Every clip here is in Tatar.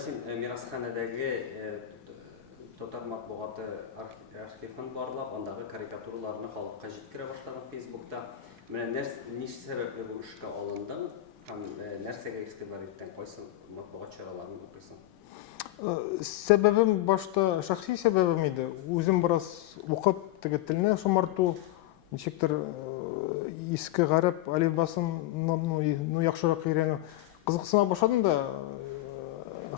син мирасханадагы Татар матбугаты архивын барлап, андагы карикатураларны халыкка җиткерә башлаган Facebook'та. Менә ниш сәбәпле бу эшкә алындың һәм нәрсәгә игътибар иттең, кайсы матбугат чараларын укыйсың? Сәбәбем башта шәхси сәбәбем иде. Үзем бераз укып, теге телне шомарту, ничектер иске гарәп алифбасын яхшырак өйрәнү. Кызыксына башладым да,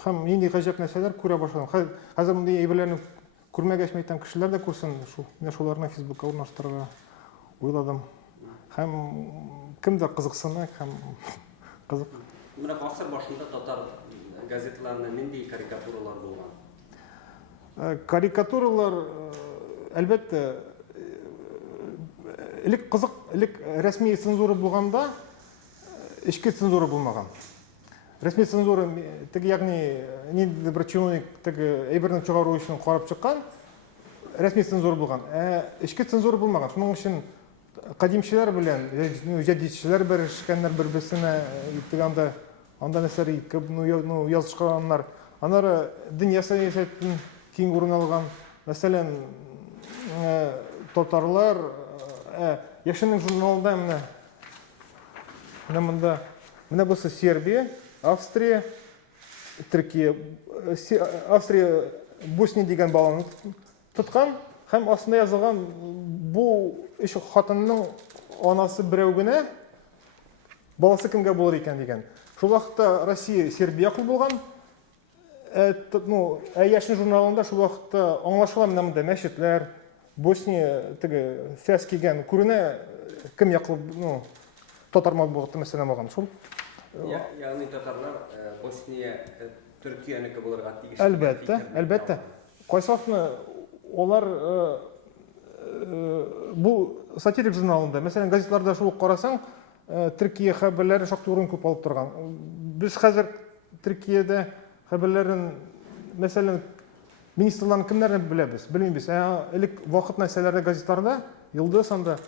һәм нинди гаҗәп нәрсәләр күрә башладым. Хәзер мондый әйберләрне күрмәгәч мәйтәм, кешеләр дә күрсен, шуларны Facebook'ка урнаштырырга уйладым. Һәм кемдер кызыксына, һәм кызык. Менә гасыр башында татар газеталарында нинди карикатуралар булган? Карикатуралар, әлбәттә, элек кызык, элек рәсми цензура булганда, эчке цензура булмаган. Рәсми цензура, теге ягъни нинди бер чиновник теге әйберне чыгару өчен карап чыккан, рәсми цензура булган. Эчке цензура булмаган. Шуның өчен кадимчеләр белән, җәдитчеләр берешкәннәр бер-берсенә итгәндә, анда нәрсәләр итеп, язышканнар. Аннары дөнья сәясәтен киң урын алган. Мәсәлән, татарлар Яшенның журналында менә бусы Сербия, Австрия, Төркия, Австрия Босния дигән баланы тоткан, һәм астында язылган бу өч хатынның анасы берәү генә, баласы кемгә булыр икән дигән. Шул вакытта Россия Сербия кул булган. Яшен журналында шул вакытта аңлашыла менә монда мәчетләр, Босния теге фәс кигән күренә, кем яклы, татар матбугаты мәсәлән алган. Шул Ягъни татарлар Босния, Төркиянеке булырга тиеш. Әлбәттә. Кайсыны олар бу сатирик журналында, мәсәлән, газетларда шул карасаң, Төркия хәбәрләре шактый урын күп алып торган. Без хәзер Төркиядә хәбәрләрен, мәсәлән, министрларны кемнәрне беләбез? Белмибез. Элек вакыт нәрсәләрдә газетларда, Йылдыз анда,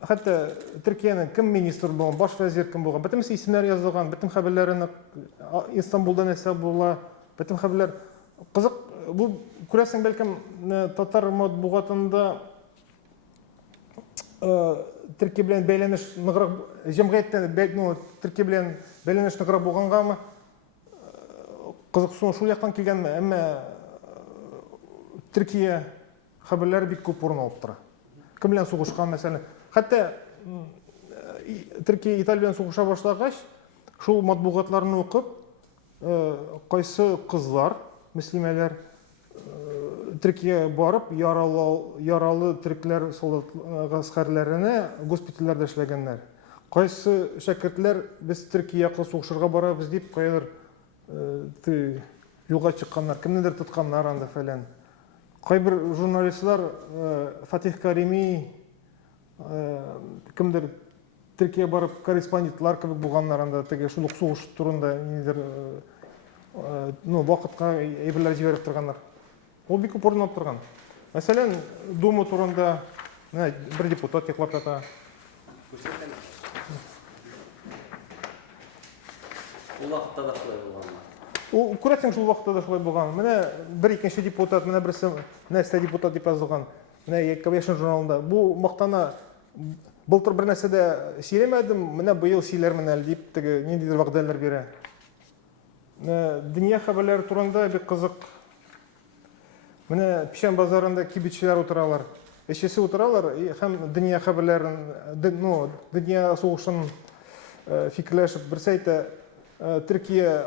хәтта Төркиянең кем министр булган, баш вәзир кем булган, бөтен исемнәр язылган, бөтен хәбәрләрне Истанбулда нәрсә була, бөтен хәбәрләр кызык. Бу күрәсең бәлкем татар матбугатында Төркия белән бәйләнеш ныграк, җәмгыятьтә Төркия белән бәйләнеш ныграк булгангамы? Кызыксыну шул яктан килгәнме? Әмма Төркия хәбәрләре бик күп урын алып тора. Кем белән сугышкан, мәсәлән, хәтта Төркия Италия белән сугыша башлагач, шул матбугатларны укып, кайсы кызлар, мөслимәләр Төркия барып, яралы төркләр гаскәрләренә госпитальләрдә эшләгәннәр. Кайсы шәкертләр без Төркиягә сугышырга барабыз дип, кайдыр юлга чыкканнар, кемнедер тотканнар анда фәлән. Кайбер журналистлар Фатих Карими, кемдер Төркия барып корреспондентлар кебек булганнар анда, теге шул сугыш турында нидер вакытка әйберләр җибәреп торганнар. Ул бик күп урын алып торган. Мәсәлән, Дума турында бер депутат яклап ята. Ул вакытта да шулай булганмы? Ул күрәсең шул вакытта да шулай булган. Менә бер икенче депутат, менә берсе нәрсә депутат дип язылган. Менә Яшен журналында. Бу мактана былтыр бер нәрсәдә сөйләмәдем, менә быел сөйләрмен әле дип, теге ниндидер вәгъдәләр бирә. Дөнья хәбәрләре турында бик кызык. Менә Пишән базарында кибетчеләр утыралар. Эчесе утыралар һәм дөнья хәбәрләрен, дөнья сугышын фикерләшеп, берсе әйтә, Төркия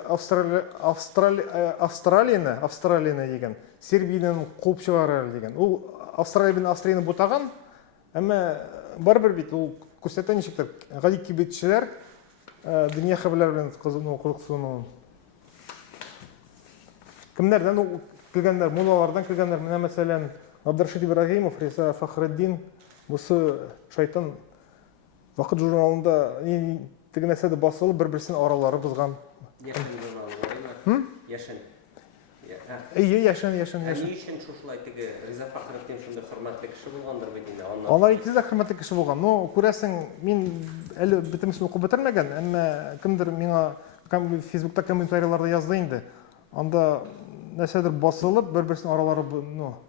Австралияны дигән, Сербияны куып чыгарыр дигән. Ул Австралия белән Австрияны бутаган, әмма барбер бит ул күрсәтә ничектер. Гади кибетчеләр дөнья хәбәрләре белән кызыксыну. Кемнәрдән килгәннәр, муллалардан килгәннәр. Менә мәсәлән, Абдрашид Ибрагимов, Риса Фахретдин, бусы шайтан вакыт журналында теге нәрсәдә басылып, бер-берсен аралары бузган. Яшен. Яшен. Ни өчен шушылай теге Риза Фахретдин шундый хөрмәтле кеше булгандыр бит инде. Алар икесе дә хөрмәтле кеше булган. Күрәсең, мин әле бөтенесен укып бетермәгән, әмма кемдер миңа Facebook'та комментарийларда язды инде. анда нәрседер басылып, бір-бірсінің аралары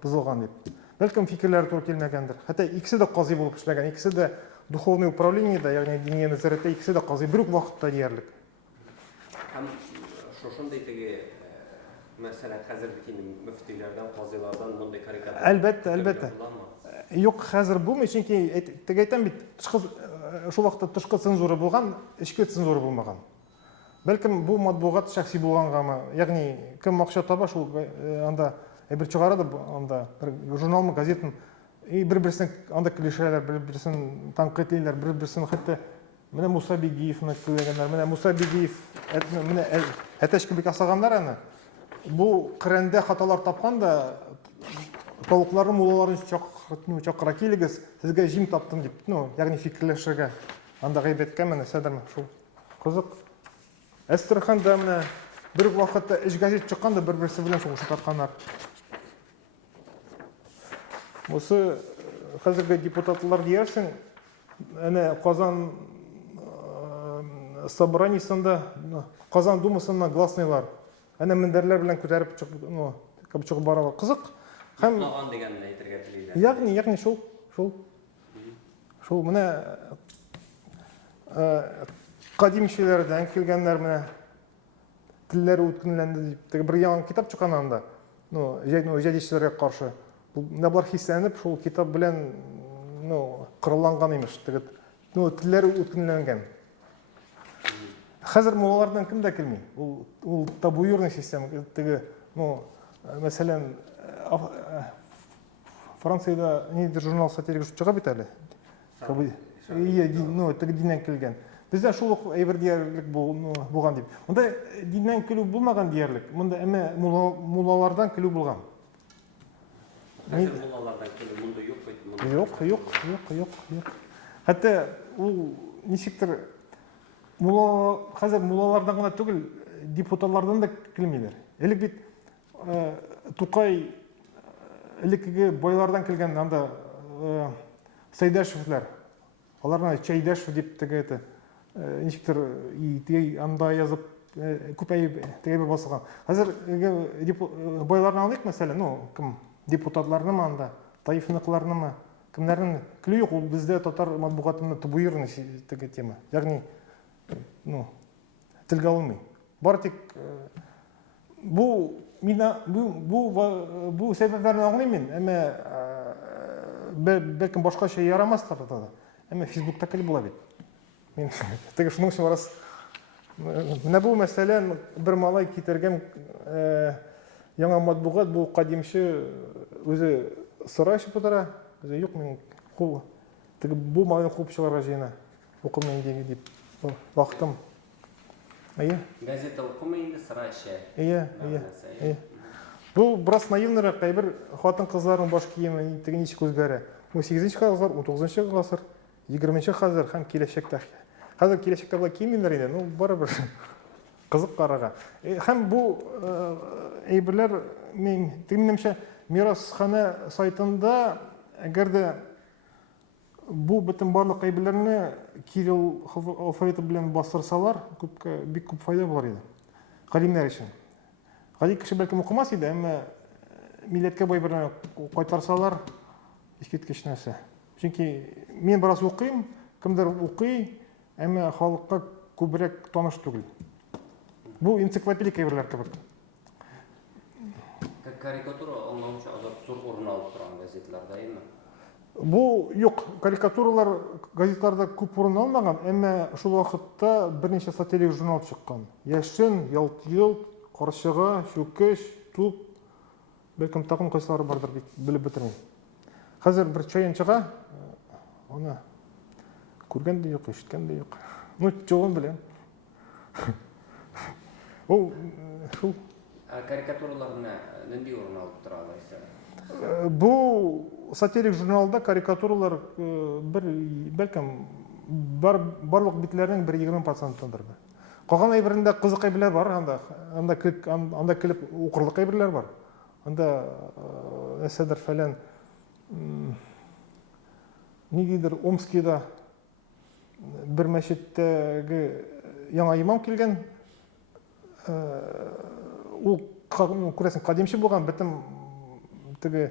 бұзылған деп. Бәлкім фикірлері туры келмегендір. Хәтта икісі де қази болып эшләгән, икісі де духовный управлениеда, ягъни дини назаретта икісі де қази бір вакытта диярлек. Һәм шушындай теге мәсәлән хәзерге мөфтиләрдән, казыйлардан мондай карикатура. Әлбәттә. Юк, хәзер булмый, чөнки теге әйтәм бит, шул вакытта тышкы цензура булган, эчке цензура булмаган. Бәлкім бұл матбугат шәхси булганганмы, ягъни кем акча таба, шул анда бер чыгарады, анда журналмы, газетын, бір-бірсен анда клишелер, бір-бірсен танкыйтиләр, бір-бірсен хәтта менә Муса Бигиевны килгәннәр, менә Муса Бигиев, менә әтәшке бик асаганнар аны. Бу Коръәндә хаталар тапкан да, толыкларын, муллаларын чакыра килегез, сезгә җим таптым дип, ягъни фикерләшергә, анда гайбәткә менә сәдерме, шул кызык. Әстерханда менә бер вакытта эш газет чыккан да, бер-берсе белән шугышып атканнар. Осы хәзерге депутатлар диярсең, әнә Казан собраниесында, Казан думасында гласныйлар, әнә мендәрләр белән күтәреп чыгып баралар. Кызык. Һәм Ягъни дигәнне әйтергә телиләр. Ягъни шул менә кадимчеләрдән килгәннәр менә телләре үткенләнде дип, теге бер яңа китап чыккан анда. Җәдичләргә каршы. Менә булар хисләнеп, шул китап белән кырылган имеш, теге телләре үткенләнгән. Хәзер муллалардан кем дә килми. Ул табуирный система, теге, мәсәлән, Франциядә нидер журнал сатирик чыга бит әле. Теге диннән килгән. Бездә шул ук әйбер диярлек булган дип. Монда диннән килү булмаган диярлек. Монда әмма муллалардан килү булган. Хәзер муллалардан килү монда юк бит. Юк. Хәтта ул ничектер хәзер муллалардан гына түгел, депутатлардан да килмиләр. Элек бит Тукай элекке байлардан килгән анда Сайдашевлар. Аларны Чайдашев дип теге ничектер анда язып күпәйеп теге басылган. Хәзер байларны алыйк, мәсәлән, кем депутатларны анда, таифныкларны, кемнәрнең килү юк, ул бездә татар матбугатында табуирный теге тема. Ягъни телгә алмый. Бар тик бу сәбәпләрне аңлыйм мин, әмма бәлкем башкача ярамастыр да. Әмма Фейсбукта килеп була бит. Мин теге шуның өчен раз менә бу мәсәлән бер малай китергән яңа матбугат, бу кадимче үзе сырашып утыра, үзе юк, мин теге бу малайны куып чыгарга җыена. Укымый инде дип вакытым. Газета укымый инде, сыраша. Бу брас наивнырак, бер хатын-кызларның баш киеме теге ничек үзгәрә. 18-нче гасыр, 19-нчы гасыр, 20-нче хәзер һәм киләчәктә. Хәзер киләчәктә була киемиләр инде, барыбер кызык карага. Һәм бу әйберләр минемчә мирасхана сайтында әгәр дә бу бөтен барлык әйберләрне Кирилл алфавиты белән бастырсалар, бик күп файда булыр иде. Галимнәр өчен. Гади кеше бәлкем укымас иде, әмма милләткә бай бер кайтарсалар, искиткеч нәрсә. Чөнки мин бераз укыйм, кемдер укый, әмма халыкка күбрәк таныш түгел. Бу энциклопедик әйберләр кебек. Карикатура аңлаучы зур урын алып торган газетларда инде. Бу юк, карикатуралар газетларда күп урын алмаган, әмма шул вакытта берничә сатирик журнал чыккан. Яшен, Ялт-Йылт, Карчыга, Чүкеш, Туп, бәлкем тагын кайсылары бардыр, белеп бетермим. Хәзер бер чаян чыга, аны күргән дә юк, ишеткән дә юк. Чыгын беләм. Ул шул карикатураларны нинди урын алып тора алайса? Бу сатирик журналда карикатуралар бәлкем барлык битләрнең 20%-дыр. Калган әйберендә кызык әйберләр бар, анда килеп укырлык әйберләр бар. Анда әсәдер фәлән нидер Омскида бер мәчеттәге яңа имам килгән, ул күрәсең кадимче булган, бетем теге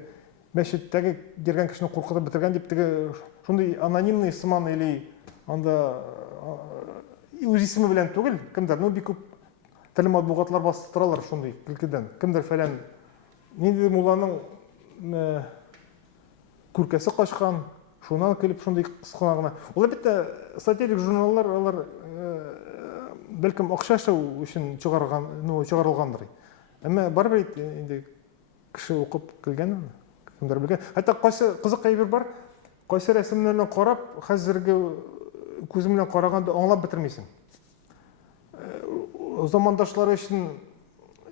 мәчеттәге кергән кешене куркытып бетергән дип теге шундый анонимный сыман или анда үз исеме белән түгел, кемдер, ну бик күп теле матбугатлар бастыралар шундый килкедән. Кемдер фәлән ниндидер мулланың күркәсе качкан, шуннан килеп шундый кыскына гына. Ул бит сатирик журналлар, алар бәлкем акча эшләү өчен чыгарылгандыр. Әмма барбыр инде кеше укып килгән, кемдер белгән. Хәтта кайсы кызык әйбер бар, кайсы рәсемнәрне карап, хәзерге күзем белән караганда аңлап бетермисең. Замандашлары өчен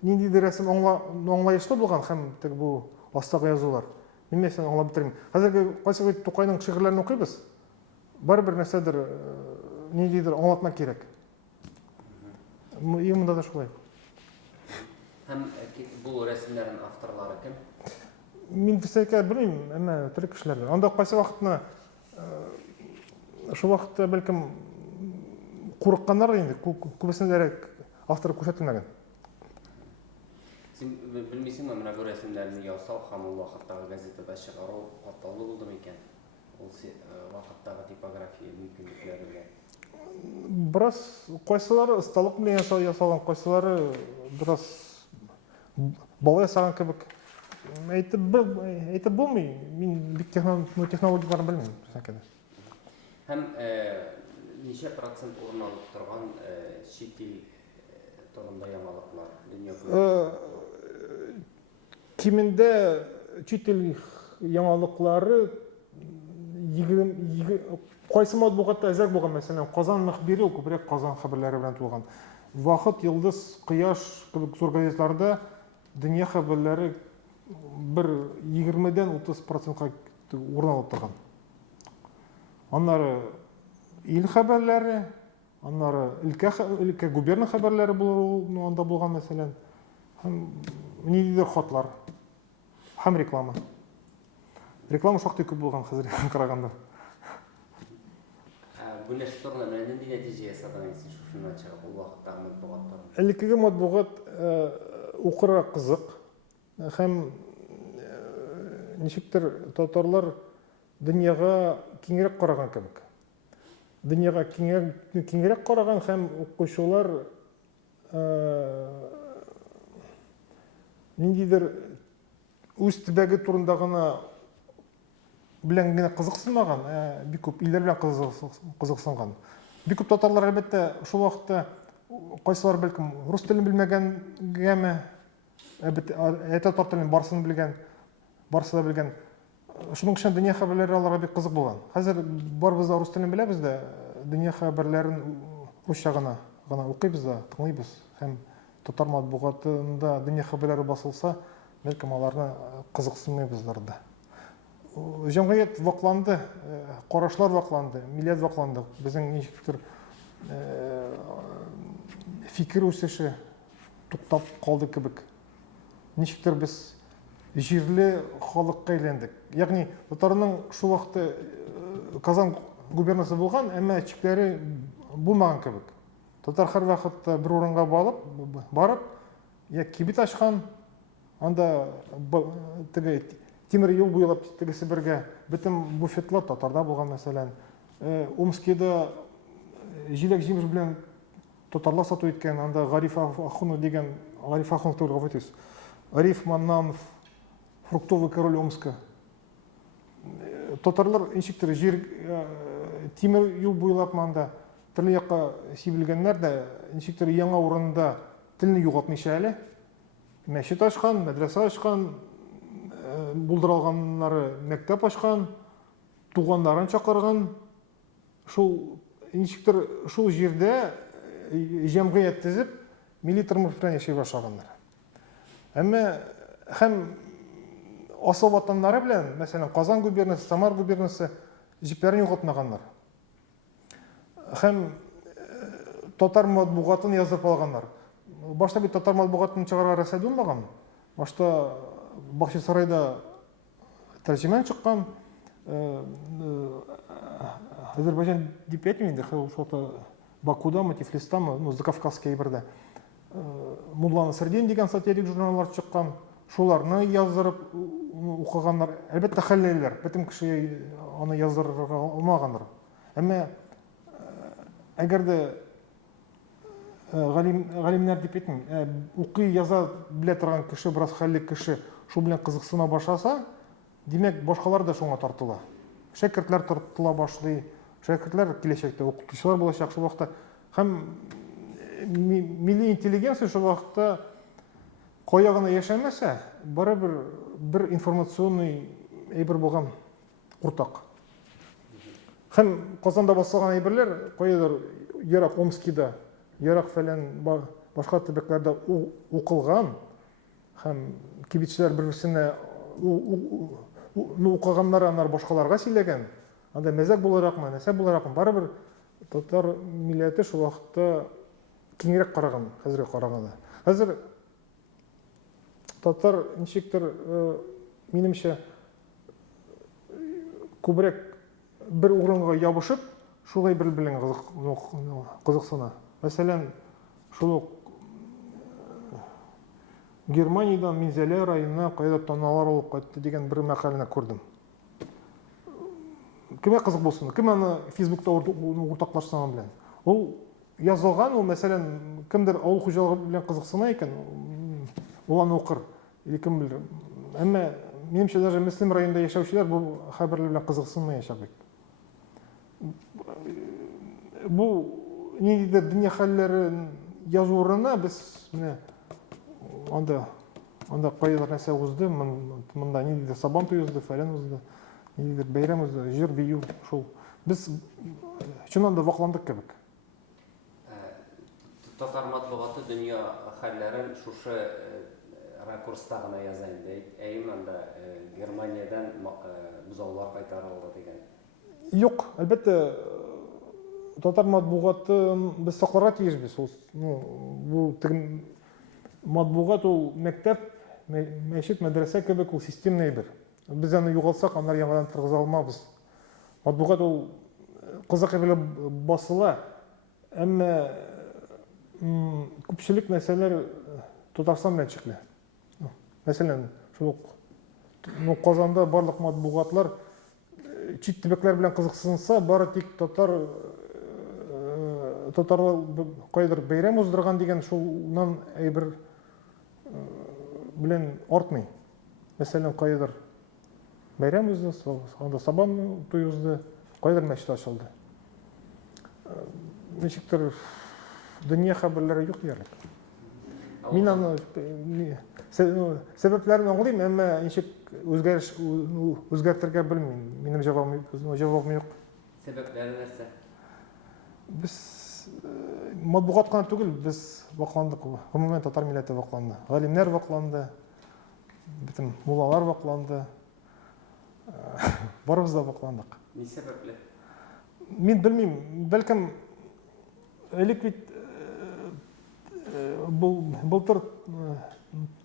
ниндидер рәсем аңлаешлы булган һәм теге бу астагы язулар. Мин мәсәлән аңлап бетермим. Хәзерге кайсы Тукайның шигырьләрен укыйбыз. Барбер нәрсәдер ниндидер аңлатма кирәк. Монда да шулай. Һәм бу рәсемнәрнең авторлары кем? Мин физика белмим, әмма тере кешеләр. Анда кайсы вакытны шул вакытта бәлкем курыкканнар инде, күбесендә автор күрсәтелмәгән. Син белмисеңме, менә бу рәсемнәрне ясау һәм ул вакыттагы газетада чыгару хаталы булдымы икән? Ул вакыттагы типография мөмкинлекләре белән. Бераз кайсылары осталык белән ясалган, кайсылары бераз бала ясаган кебек. Әйтеп булмый, мин бик технологияларын белмим. Һәм ничә процент урын алып торган чит ил турында яңалыклар дөнья? Кимендә чит ил яңалыклары кайсы матбугатта әзер булган, мәсәлән, Казан мөхбире, күбрәк Казан хәбәрләре белән тулган. Вакыт, Йолдыз, Кояш кебек зур газетларда дөнья хәбәрләре бер 20-дән 30%-ка урын алып торган. Аннары ил хәбәрләре, аннары өлкә губерния хәбәрләре анда булган, мәсәлән, һәм ниндидер хатлар, һәм реклама. Реклама шактый күп булган хәзергә караганда. Бу нәрсә турында нинди нәтиҗә ясадыңыз шушыннан чыгып ул вакытта матбугаттан? Элеккеге матбугат укырга кызык һәм ничектер татарлар дөньяга киңрәк караган кебек. Дөньяга киңрәк караган һәм укучылар ниндидер үз төбәге турында гына белән генә кызыксынмаган, бик күп илләр белән кызыксынган. Бик күп татарлар әлбәттә шул вакытта кайсылар бәлкем рус телен белмәгәнгәме, татар телен барсын белгән, барсы да белгән. Шуның өчен дөнья хәбәрләре аларга бик кызык булган. Хәзер барыбыз да рус телен беләбез дә, дөнья хәбәрләрен русча гына укыйбыз да, тыңлыйбыз. Һәм татар матбугатында дөнья хәбәрләре басылса, бәлкем аларны кызыксынмыйбыздар да. Җәмгыять вакланды, карашлар вакланды, милләт вакланды. Безнең ничектер фикер үсеше туктап калды кебек. Ничектер без җирле халыкка әйләндек. Ягъни татарның шул вакытта Казан губерниясе булган, әмма чикләре булмаган кебек. Татар һәр вакытта бер урынга барып, я кибет ачкан, анда теге тимер юл буйлап тегесе бергә бөтен буфетлар татарда булган, мәсәлән. Омскида җиләк-җимеш белән татарлар сату иткән, анда Гариф Ахунов дигән, Гариф Ахунов турында гафәтис. Ариф Маннанов, фруктовый король Омска. Татарлар ничектер җир тимер юл буйлап манда төрле якка сибелгәннәр дә ничектер яңа урында телне югалтмыйча әле. Мәчет ачкан, мәдрәсә ачкан, булдырылганнары мәктәп ачкан, туганнарын чакырган. Шул ничектер шул җирдә җәмгыять төзеп, милли тормыш белән яши башлаганнар. Әмма һәм асыл ватаннары белән, мәсәлән, Казан губерниясе, Самар губерниясе җипләрен югалтмаганнар. Һәм татар матбугатын язып алганнар. Башта бит татар матбугатын чыгарга рөхсәт булмаган. Башта Бахчисарайда тәрҗемә чыккан, Азербайҗан дип әйтмим инде, шулта Бакудамы, Тифлистамы, Закавказская әйбердә. Мулла Насырдин деген сатирик журналлар чыккан. Шуларны яздырып укыганнар. Әлбәттә хәлләләр. Бөтен кеше аны яздырырга алмаганнар. Әмма әгәр дә галимнәр дип әйтмим, укый яза белә торган кеше, бераз хәлле кеше шул белән кызыксына башласа, димәк башкалар да шуңа тартыла. Шәкертләр тартыла башлый. Шәкертләр киләчәктә укытучылар булачак шул вакытта. Һәм милли интеллигенция шул вакытта кая гына яшәмәсә, барыбер бер информационный әйбер булган уртак. Һәм Казанда басылган әйберләр каядыр ерак Омскида, ерак фәлән башка төбәкләрдә укылган һәм кибетчеләр бер-берсенә укыганнар аннар башкаларга сөйләгән. Анда мәзәк буларакмы, нәрсә буларакмы, барыбер татар милләте шул вакытта киңрәк караган, хәзергә караганда. Хәзер татар ничектер минемчә күбрәк бер урынга ябышып, шулай бер белән кызыксына. Мәсәлән, шул Германиядән Минзәлә районына кайда таналар алып кайтты дигән бер мәкаләне күрдем. Кемгә кызык булсын, кем аны Фейсбукта уртаклашсаган белән. Ул язылган, ул мәсәлән, кемдер авыл хуҗалыгы белән кызыксына икән, ул аны укыр. Или кем белер. Әмма минемчә даже Мөслим районында яшәүчеләр бу хәбәрләр белән кызыксынмаячак бит. Бу ниндидер дөнья хәлләрен язу урынына без менә анда кайдыр нәрсә узды, монда ниндидер сабан туй узды, фәлән узды, ниндидер бәйрәм узды, җыр бию шул. Без чыннан да вакландык кебек. Татар матбугаты дөнья хәлләрен шушы ракурста гына яза инде. Анда Германиядән бузаулар кайтарылды дигән. Юк, әлбәттә татар матбугатын без сакларга тиешбез. Бу матбугат ул мәктәп, мәчет, мәдрәсә кебек ул системный бер. Без аны югалтсак, аннар яңадан торгыза алмабыз. Матбугат ул кызык белән басыла, әмма күпчелек нәрсәләр Татарстан белән чикле. Мәсәлән, шул Казанда барлык матбугатлар чит төбәкләр белән кызыксынса, бары тик татар кайдыр бәйрәм уздырган дигән шулнан әйбер белән артмый. Мәсәлән, кайдыр бәйрәм узды, анда сабан туй узды, кайдыр мәчет ачылды. Ничектер дөнья хәбәрләре юк диярлек. Мин аны сәбәпләрен аңлыйм, әмма ничек үзгәртергә белмим. Минем җавабым юк. Сәбәпләре нәрсә? Без матбугат кына түгел, без вакландык. Гомумән татар милләте вакланды. Галимнәр вакланды. Бөтен муллалар вакланды. Барыбыз да вакландык. Ни сәбәпле? Мин белмим, бәлкем элек бит былтыр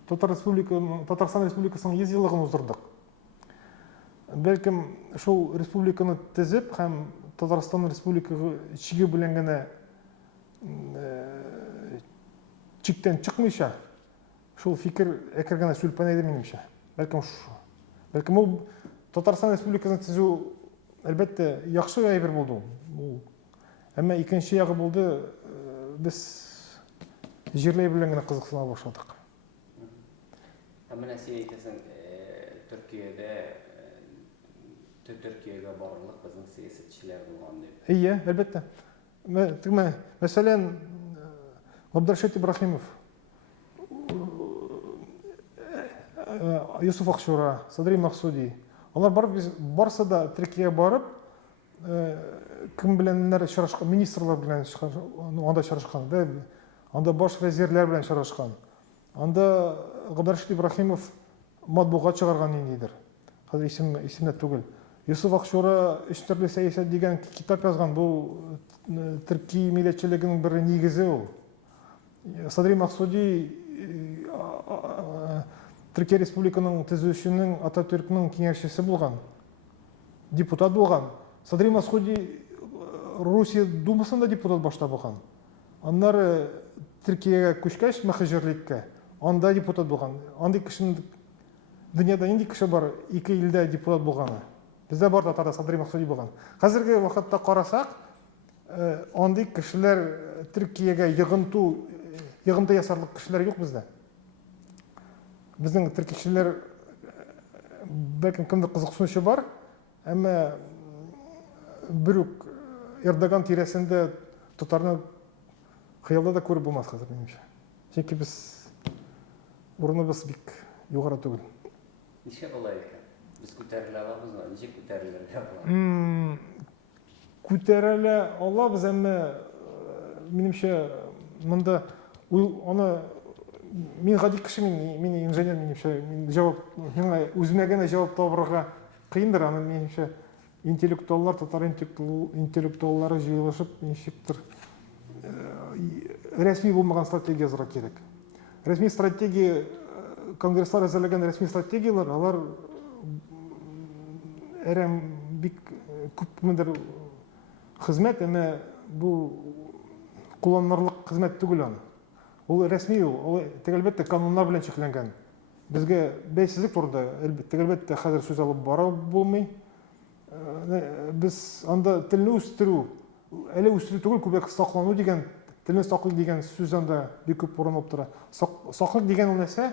Татарстан Республикасының 100 еллыгын уздырдык. Бәлкем шул республиканы төзеп һәм Татарстан Республикага чиге белән генә чиктән чыкмыйча, шул фикер әкер генә сүлпән иде минемчә. Бәлкем ул Татарстан Республикасын төзү әлбәттә яхшы әйбер булды. Әмма икенче ягы булды, без җирләй белән генә кызыксына башладык. Әмма син әйтәсең, Төркиягә барырлык безнең сәясәтчеләр булган дип. Ие, әлбәттә. Мәсәлән, Абдрашид Ибрахимов, Юсуф Акчура, Садри Максуди, алар барсы да Төркиягә барып, кем белән очрашкан, министрлар белән анда очрашкан, анда баш вәзирләр белән очрашкан. Анда Абдрашид Ибрахимов матбугат чыгарган индидер. Хәзер исемдә түгел. Юсуф Акчура «Өч төрле сәясәт» дигән китап язган. Бу төрки милләтчелегенең бер нигезе ул. Садри Максуди Төркия Республиканың төзүченең, Ататürkнең киңәшчесе булган. Депутат булган. Садри Максуди Русия Думасында депутат башта булган. Аннары Түркияга көчкәч мәхәҗерликкә, анда депутат булган. Андый кешенең дөньяда нинди кеше бар, 2 илдә депутат булганы. Бездә бар татарда Садри Максуди булган. Хәзерге вакытта карасак, андый кешеләр Түркиягә йогынты ясарлык кешеләр юк бездә. Безнең төркичләр бәлкем кемдер кызыксынучы бар, әмма бер үк Эрдоган тирәсендә татарны хыялда да күреп булмас хәзер минемчә. Чөнки без урыныбыз бик югары түгел. Ничә була икән? Без күтәрелә алабызмы? Ничә күтәрелергә була? Күтәрелә алабыз, әмма минемчә монда аны мин гади кеше, мин инженер, минемчә җавап миңа үземә генә җавап табарга кыендыр, аны минемчә интеллектуаллар, татар интеллектуаллары җыелышып ничектер рәсми булмаган стратегия язарга кирәк. Рәсми стратегия, конгресслар әзерләгән рәсми стратегиялар, алар әрәм бик күпмедер хезмәт, әмма бу кулланырлык хезмәт түгел аны. Ул рәсми, ул әлбәттә кануннар белән чикләнгән. Безгә бәйсезлек турында әлбәттә хәзер сүз алып бара булмый. Без анда телне үстерү, әле үстерү түгел, күбрәк саклану дигән, телне саклый дигән сүз анда бик күп урынлап тора. Саклык дигән ул нәрсә?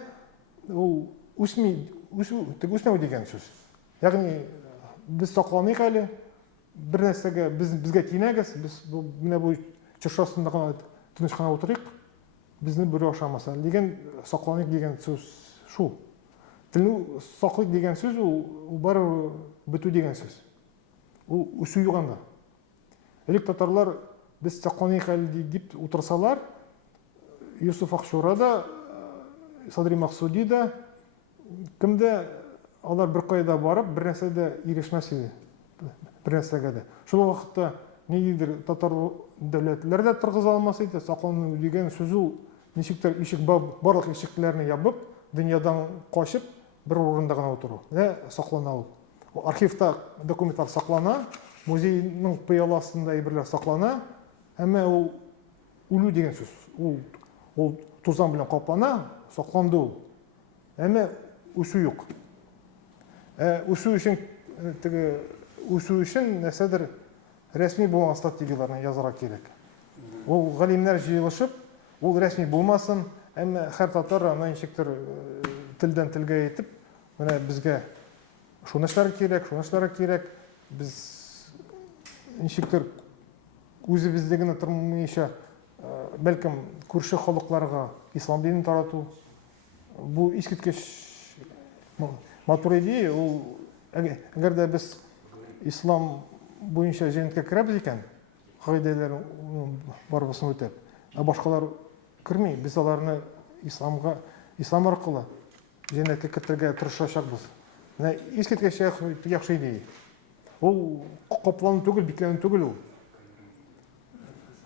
Ул үсмәү дигән сүз. Ягъни без сакланыйк әле, бер нәрсәгә безгә тимәгез, без менә бу чыршы астында гына тыныч кына утырыйк, безне бүре ашамаса дигән, сакланыйк дигән сүз шул. Телне саклык дигән сүз ул бары бетү дигән сүз. Ул үсү юк анда. Элек татарлар без сакланыйк әле дип утырсалар, Юсуф Акчура да, Садри Максуди да, кемдә алар бер кайда барып, бер нәрсәдә ирешмәс иде. Бер нәрсәгә дә. Шул вакытта ниндидер татар дәүләтләр дә торгыза алмас иде. Саклану дигән сүз ул ничектер ишек барлык ишекләрне ябып, дөньядан качып, бер урында гына утыру. Саклана ул. Архивта документлар саклана, музейның пыяласында әйберләр саклана, әмма ул үлү дигән сүз. Ул тузан белән каплана, сакланды ул. Әмма үсү юк. Үсү өчен нәрсәдер рәсми булган стратегияларны язарга кирәк. Ул галимнәр җыелышып, ул рәсми булмасын, әмма һәр татар аны ничектер телдән телгә әйтеп, менә безгә шуны эшләргә кирәк, без ничектер үзебездә генә тормыйча, бәлкем күрше халыкларга ислам динен тарату, бу искиткеч матур идея. Ул әгәр дә без ислам буенча җәннәткә керәбез икән, кагыйдәләр барыбызны үтәп, башкалар керми, без аларны ислам аркылы җәннәткә кертергә тырышачакбыз. Менә искиткеч яхшы идея. Ул каплану түгел, бикләнү түгел ул.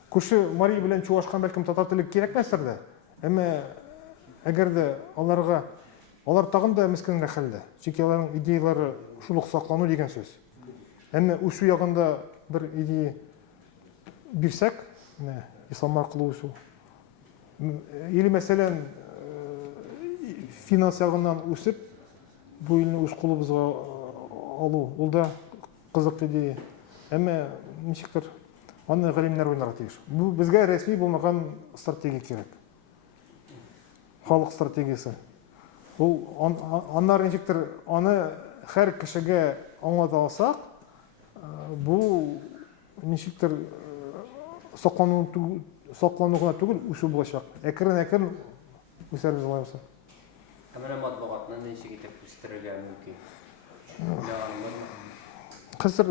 Күрше Мария белән чуашкан бәлкем татар теле кирәкмәстер дә, әмма әгәр дә алар тагын да мискенрәк хәлдә. Чөнки аларның идеялары шул ук саклану дигән сүз. Әмма үсү ягында бер идея бирсәк, менә ислам аркылы үсү. Или мәсәлән, финанс ягыннан үсеп, бу илне үз кулыбызга алу, ул да кызык идея. Әмма ничектер аны галимнәр уйларга тиеш. Бу безгә рәсми булмаган стратегия кирәк. Халык стратегиясе. Ул аннары ничектер аны һәр кешегә аңлата алсак, бу ничектер саклану гына түгел, үсү булачак. Әкрен үсәрбез алай булса. Менә матбугатны ничек итеп үстерергә мөмкин? Хәзер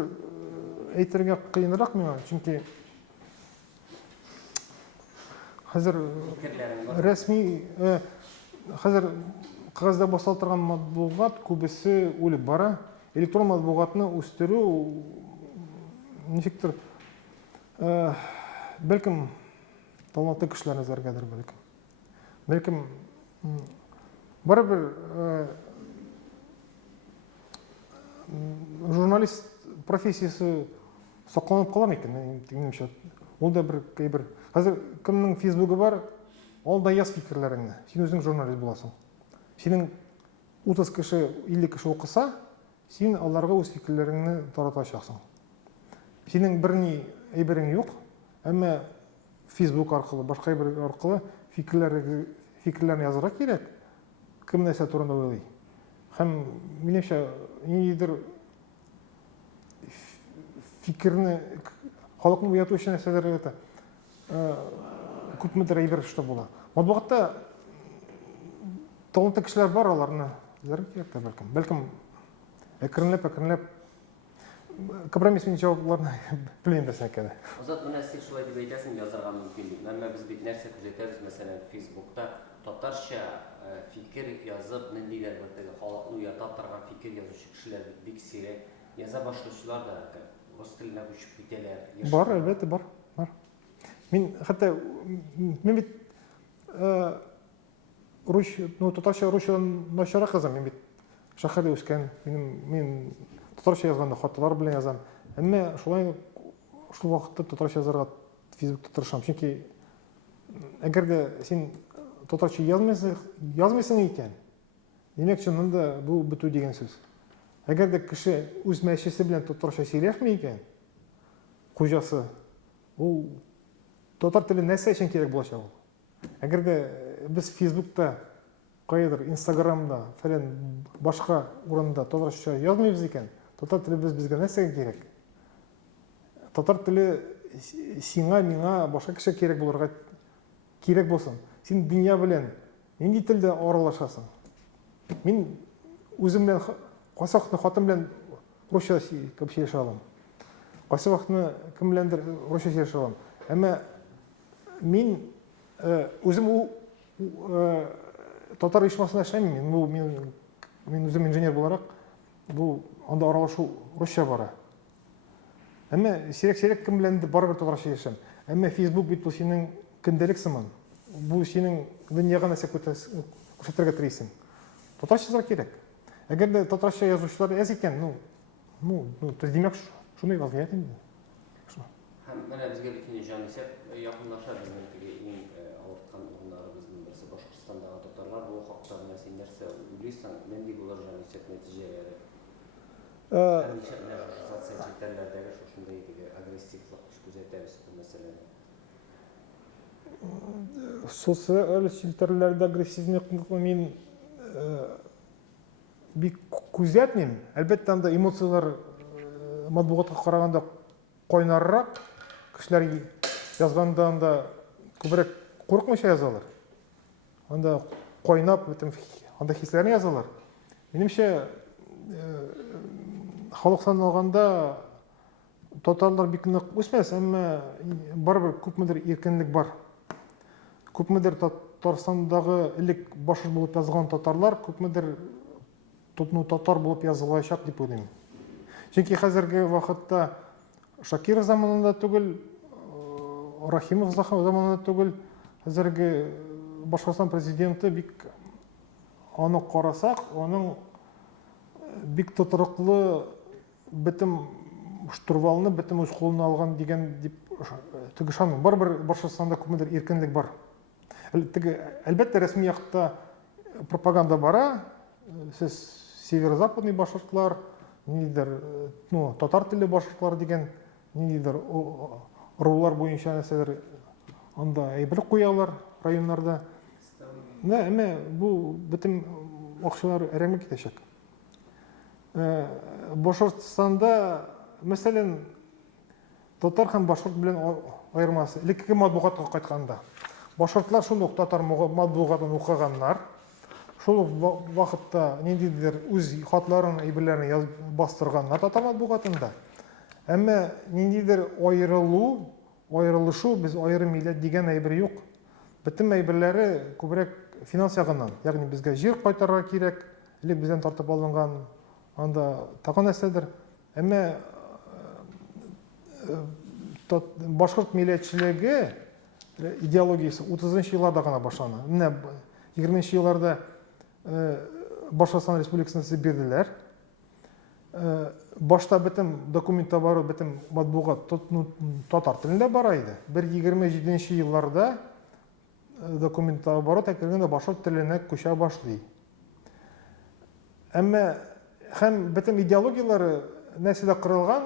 әйтергә кыенрак миңа, чөнки хәзер рәсми, хәзер кагазда басылтырган матбугат күбесе үлеп бара. Электрон матбугатны үстерү ничектер бәлкем талантлы кешеләр эзләргәдер, бәлкем барыбер журналист профессиясы сакланып кала микән? Минемчә, ул да бер Қазір кімнің Фейсбугі бар, ол да яз фикірлеріңді. Сен өзің журналист боласың. Сенің 30 кіші, 50 кіші оқыса, сен оларға өз фикірлеріңді тараташақсың. Сенің біріне әйберің жоқ, әмі Фейсбук арқылы, башқа әйбер арқылы фикірлерін yazыра керек, кім нәрсе турында ойлай. Һәм меніңше недер фикірні халықтың ояту үшін нәрселер көп мөлдір әйбер ішті бола. Матбуғатта талантты кішілер бар, оларны зәрі керек те бәлкім. Бәлкім әкірінлеп компромиссмен жауапларны білмеймін десек еді. Озат, мұны сен шулай деп айтасың, жазарға мүмкіндік. Нәме біз бет нәрсе күзетеміз, мәселен, Фейсбукта татарша фикір yazып, нендейлер бітігі халықтың уятап тұрған фикір yazушы кішілер бек сирек. Яза башлаушылар да өз тіліне көшіп кетелер. Бар, әлбетте бар. Мен хәтта мен бит татарша русчадан начаррак язам. Мен бит шәһәрдә үскән. Мен татарша язганда хаттар белән язам. Әмма шулай шул вакытта татарша язарга Фейсбукта тырышам. Чөнки әгәр дә син татарша язмыйсың икән, демәк шунда бу бетү дигән сүз. Әгәр дә кеше үз мәчесе белән татарша сөйләшми икән, хуҗасы, ул татар теле нәрсә өчен кирәк булачак ул? Әгәр дә без Фейсбукта, кайдыр Инстаграмда, фәлән башка урында татарча язмыйбыз икән, татар теле безгә нәрсәгә кирәк? Татар теле сиңа, миңа, башка кеше кирәк булырга кирәк булсын. Син дөнья белән нинди телдә аралашасың? Мин үзем белән кайсы вакытны хатым белән русча сөйләшә алам. Кайсы вакытны кем беләндер русча сөйләшә алам. Әмма мин үзем татар оешмасында эшләмим. Мин үзем инженер буларак, бу анда аралашу русча бара. Әмма сирәк кем беләндер барыбер татарча сөйләшәм. Әмма Facebook бит бу синең көндәлек сыман. Бу синең дөньяга нәрсә күрсәтергә телисең. Татарча язарга кирәк. Әгәр дә татарча язучылар аз икән, демәк шуны язган инде. Һәм менә безгә икенче җан исәп якынлаша безнең теге иң авырткан урыннарыбызның берсе Башкортстандагы татарлар. Бу хакта син нәрсә уйлыйсың? Нинди булыр җан исәп нәтиҗәләре? Социаль шушындай агрессивлык күзәтәбез бу мәсьәләдә. Социаль челтәрләрдә агрессивлык мин бик күзәтмим. Әлбәттә, анда эмоциялар матбугатка караганда кайнаррак, кешеләр язганда анда күбрәк курыкмыйча язалар. Анда кайнап, анда хисләрне язалар. Минемчә, халык санын алганда татарлар бик нык үсмәс, әмма барыбер күпмедер иркенлек бар. Күпмедер Татарстандагы элек башыр булып язган татарлар күпмедер татар булып язылачак дип уйлыйм. Чөнки хәзерге вакытта Шакир заманында түгел, Рахимов заманында түгел, хәзерге Башкортстан президенты бик аны карасак, аның бик тотрыклы бетем штурвалны бетем үз кулына алган дигән дип тигешәм. Барбер Башкортстанда күпмедер иркенлек бар. Әлбәттә, рәсми якта пропаганда бара. Сез северо-западный башкортлар, ниндидер татар телле башкортлар дигән ниндидер рулар буенча нәрсәләр анда әйбер куялар районнарда. Әмма бу бөтен акчалар әрәмә китәчәк. Башкортстанда, мәсәлән, татар һәм башкорт белән аермасы. Элекке матбугатка кайтканда, башкортлар шул ук татар матбугатын укыганнар. Шул вакытта ниндидер үз хатларын, әйберләрен язып бастырганнар татар матбугатында. Әмма ниндидер аерылышу, без аерым милләт дигән әйбер юк. Бөтен әйберләре күбрәк финанс ягыннан, ягъни безгә җир кайтарырга кирәк, элек бездән тартып алынган, анда тагын нәрсәдер. Әмма башкорт милләтчелеге идеологиясе 30-нчы елларда гына башлана. Менә 20-нчы елларда Башкортстан Республикасына берделәр. башта бітім документта бары бітім матбуғат татар тілінде барайды. 27 елларда документта бары тәкіргенде башқұрт тіліне көше башлай. Әмі һәм бітім идеологиялары нәсілі қырылған,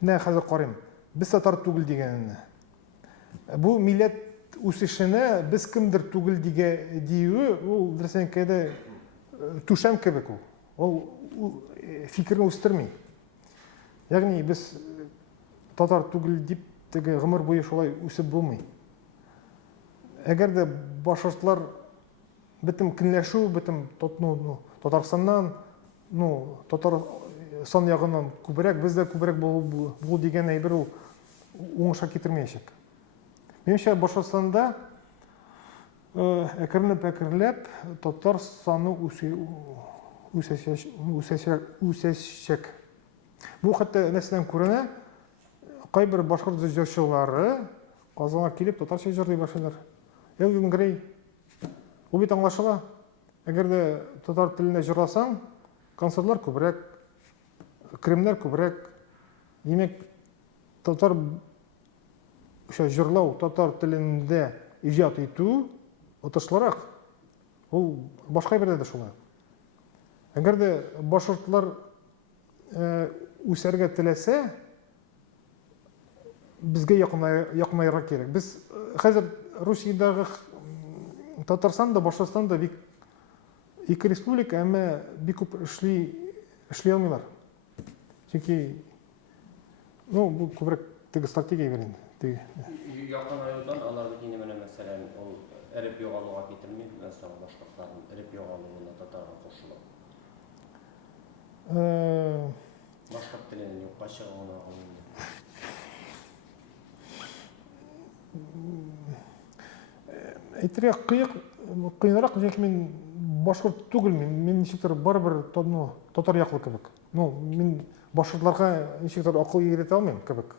не қазір қарайым, біз татар түгіл дегеніне. Бұл милләт үсішіне біз кімдір түгіл деуі, ол дұрсенкейді түшәм кебек ол фикірін өстірмей. Яғни біз татар түгіл деп ғымыр бойы шолай өсіп болмай. Әгер де башқұртлар бітім кінләшу, бітім Татарстаннан, татар сан яғынан көбірек, бізде көбірек бұл деген әйбір оңыша кетірмейшік. Меніңше Башқұртстанда әкіріліп, татар саны үсешек. Бұл қатты нәсілен көріне, қай бір башқұрт жыршылары Қазанға келіп татарша жырдай башылар. Елдің грей, ол бет аңлашыла. Әгер де татар тілінде жырласаң, концертлар көбірек, кремлер көбірек. Демек, татар жырлау, татар тілінде ижат ету отышларақ. Ол башқа берді шолай. Әгер де башқұртлар өсерге тілесе, бізге яқынайырақ керек. Біз қазір Русиядағы Татарстан да, Башқұртстан да екі республика, әмі бек көп ішлей алмайлар. Чөнки, бұл көбірек стратегия береді. Яқын айыдан аларды кейінемене мәселен, ол әріп жоғалуға кетірмей, мәселен башқұрттарын әріп жоғалуына татарға қосылу. Башқұрт тілінің жоққа шығуына қойылды. Әйтірек қиынырақ, жәнкі мен башқұрт түгіл, мен нешектер бар-бір татар яқылы кебек. Мен башқұртларға нешектер ақыл егерете алмайым кебек.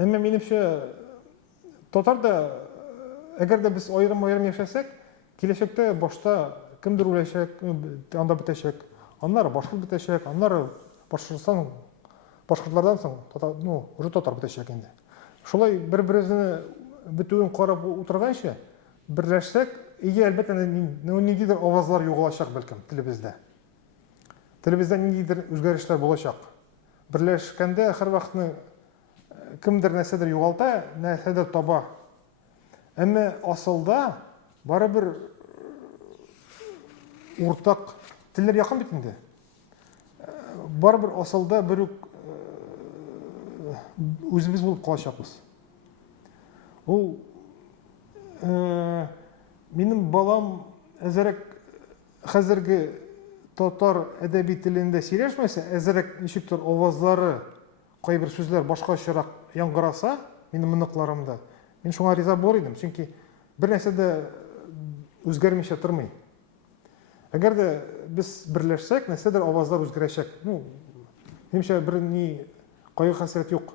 Әмі менімше татарда, әгер де біз ойрым яшасек, келешекте башта кімдір өлешек, анда бітешек, аннары башқұрт бітешек, аннары башқұртлардан соң, уже татар бітешек енді. Шолай бір-бірізіні бітуін қарап отырғанша, бірләшсек, еге әлбәттен недейдір авазлар жоғалашақ бәлкім тілімізде. Тілімізде недейдір өзгеріштер болашақ. Бірләшкенде әр вақытны кімдір нәрседір жоғалта, нәрседір таба. Әмі асылда бары бір ортақ тілдер яқын бетінде. Бары бір асылда бір өзіміз болып қалашақпыз. Ол менің балам әзірек қазіргі татар әдәби тілінде сөйлешмесе, әзірек нешіктір оваздары, қай бір сөздер башқа шырақ яңғыраса, менің мұнықларымда, мен шоңа риза болар едім. Чөнки бір нәрседе өзгермейше тұрмай. Әгер де біз бірләшсек, нәрседер оваздар өзгерешек. Меніңше бір не қайғы қасірет жоқ.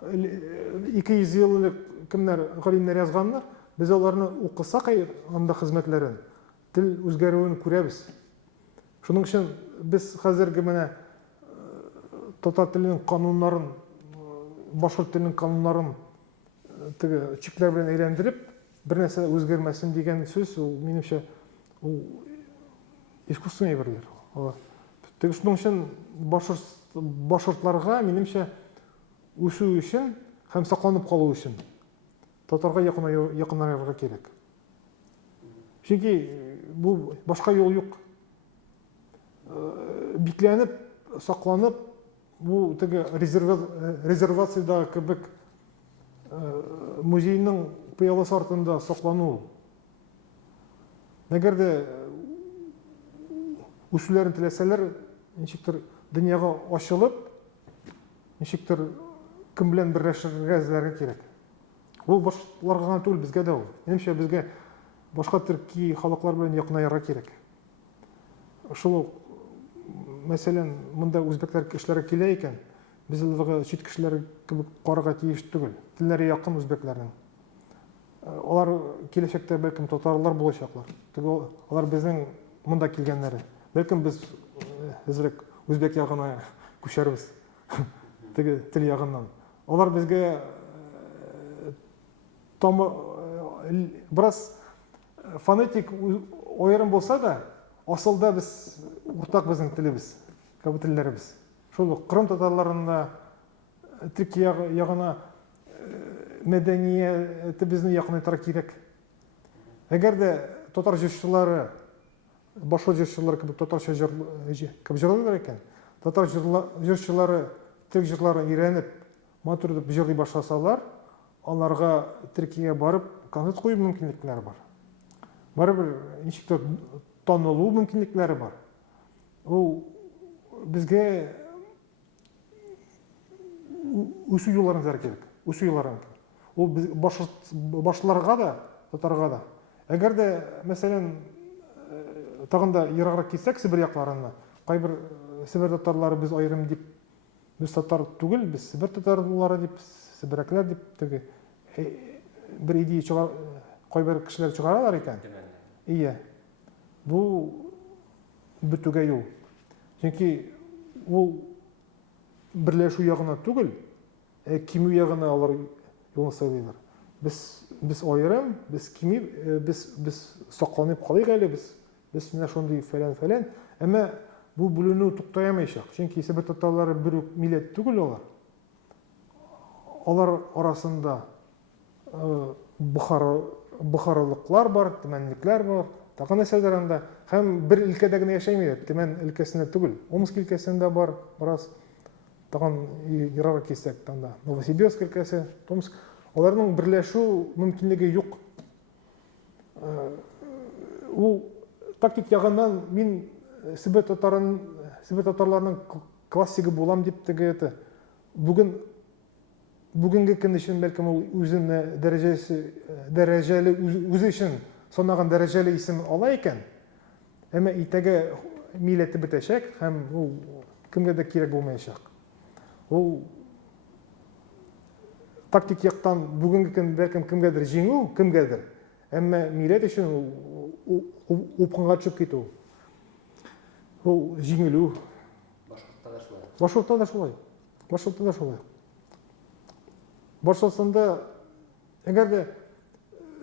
200 елілік кімдер ғалимдер жазғанына, біз оларны оқысақ анда қызметлерін, тіл өзгеруін көреміз. Шының үшін біз қазіргі міне татар тілінің қанунларын, башқұрт тілінің қанунларын чиклер білен ейлендіріп, бір нәрсе өзгермесін деген сөз, меніңше, искусственный бірлер. Шының үшін башқұртларға меніңше өсу үшін, һәм сақланып қалу үшін татарға яқынайырға керек. Чөнки бұл башқа жол жоқ. Бикләніп, сақланып, бұл резервацияда кебек музейінің пияласы артында сақлану. Әгер де өсулерін тілеселер, нешіктір дүнияға ашылып, нешіктір кім білен бірләшірге әзілерге керек. Ол башқұртларға ғана түгіл, бізге де ол. Меніңше бізге башқа түркі халықлар білен яқынайырға керек. Шул мәселен, мұнда өзбектер кішілері келе екен, біз шет кішілері қараға тиіш түгіл. Тіллері яқын өзбеклердің. Олар келешекте бәлкім татарлар болашақлар. Олар біздің монда килгәннәре. Бәлкем без әзрәк үзбәк ягына күчәрбез. Теге тел ягыннан. Алар безгә біраз фонетик ойырым болса да, асылда біз ортақ біздің тіліміз, кәбі тілдеріміз. Шол Қырым татарларында Түркия яғына мәдәнияті біздің яқынайтара керек. Әгер де татар жүршілері, башқа жүршілері кәбі татарша жырлар екен, татар жүршілері, түрк жырларын үйреніп, матүрді жырлай башласалар, аларға Түркияға барып, концерт қою мүмкіндіктері бар. Барыбір нешіктер танылу мүмкіндіктері бар. Ол бізге өсу жолларын зәр керек. Өсу жолларын. Ол башыларға да, татарға да. Әгер де, мәселен, тағында ерағырақ кетсек, Сібір яқларына, қайбір Сібір татарлары біз айырым деп, біз татар түгіл, біз Сібір татарлары деп, Сібірәклер деп, теге бір идея қайбір кішілер шығаралар екен. Ие. Бұл бүтуге жол. Чөнки ол бірләшу яғына түгіл, киму яғына алар жолын сайлайлар. Біз айырым, біз кими, біз сақланып қалайық әлі, біз менә шондай фәлән. Әмә бұл бүлену туқтай алмайшақ. Чөнки Сібір татарлары бір милләт түгіл алар. Алар арасында бұхарылықлар бар, тімәнліклер бар, тағы нәрселерінде һәм бір өлкәдә генә яшәмәйләр, тімән өлкәсендә түгел. Омск өлкәсендә бар, біраз тагын ерара кисәк танда. Новосибирск өлкәсе, Томск. Аларның берләшү мөмкинлеге юк. Ул тактик ягыннан мин Сібір татарларының классигі булам дип теге бүгінгі көн үшін бәлкім ол өзіне дәрәжәлі өзі үшін сонаған дәрәжәлі исем ала екен. Әмә итәге милләте бетәшәк һәм ул кемгә дә кирәк булмаячак. Ул тактик яктан бүгінгі көн бәлкім кемгәдер җиңү, кемгәдер. Әмма милләт өчен упкынга төшеп китү. Ул җиңелү. Башкортта да шулай. Башкортстанда әгәр дә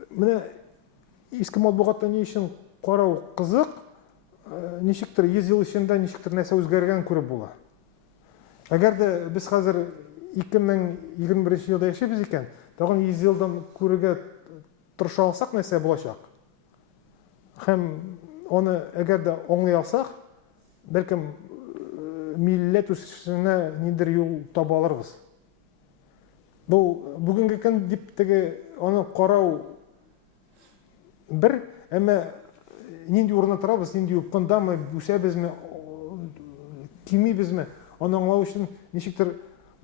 менә иске матбугатта ни өчен карау кызык, ничектер 100 ел эчендә ничектер нәрсә үзгәргән күреп була. Әгәр дә без хәзер 2021 елда яшәбез икән, тагын 100 елдан күрергә тырыша алсак нәрсә булачак. Һәм аны әгәр дә аңлый алсак, бәлкем милләт үсешенә ниндер юл таба алырбыз. Бүгінгі көн дип теге аны карау бер, әмма нинди урында торабыз, нинди упкындамы, үсәбезме, кимибезме, аны аңлау өчен ничектер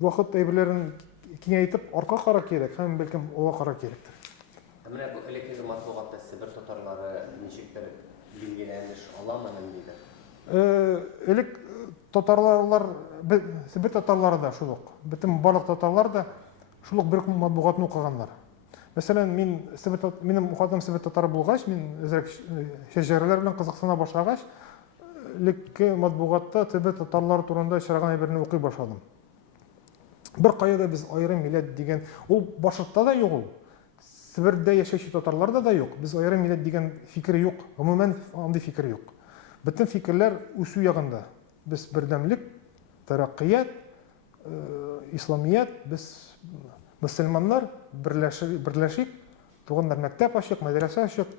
вакыт әйберләрен киңәйтеп арка кара кирәк, һәм бәлкем ала кара кирәк. Менә бу элекке матбугатта Сібір татарлары ничектер билгеләнеш аламы диде? Элек татарлар, Сібір татарлары да шулык. Бөтен барлык татарлар да шулык бер матбугатны укыганнар. Мәсәлән, минем укыган Сібір татары булгач, мин шәҗәрәләр белән кызыксына башлагач, элекке матбугатта Сібір татарлары турында чыраган әйберне укый башладым. Бер кайда без айрым милләт дигән, ул башыртта да юк ул. Сібірдә яшәүче татарларда да юк. Без айрым милләт дигән фикер юк. Гомумән андый фикер юк. Бөтен фикерләр үсү ягында. Без бердәмлек, тараккыят, исламият, без мөселманнар берләшик, туганнар мәктәп ачык, мәдрәсә ачык,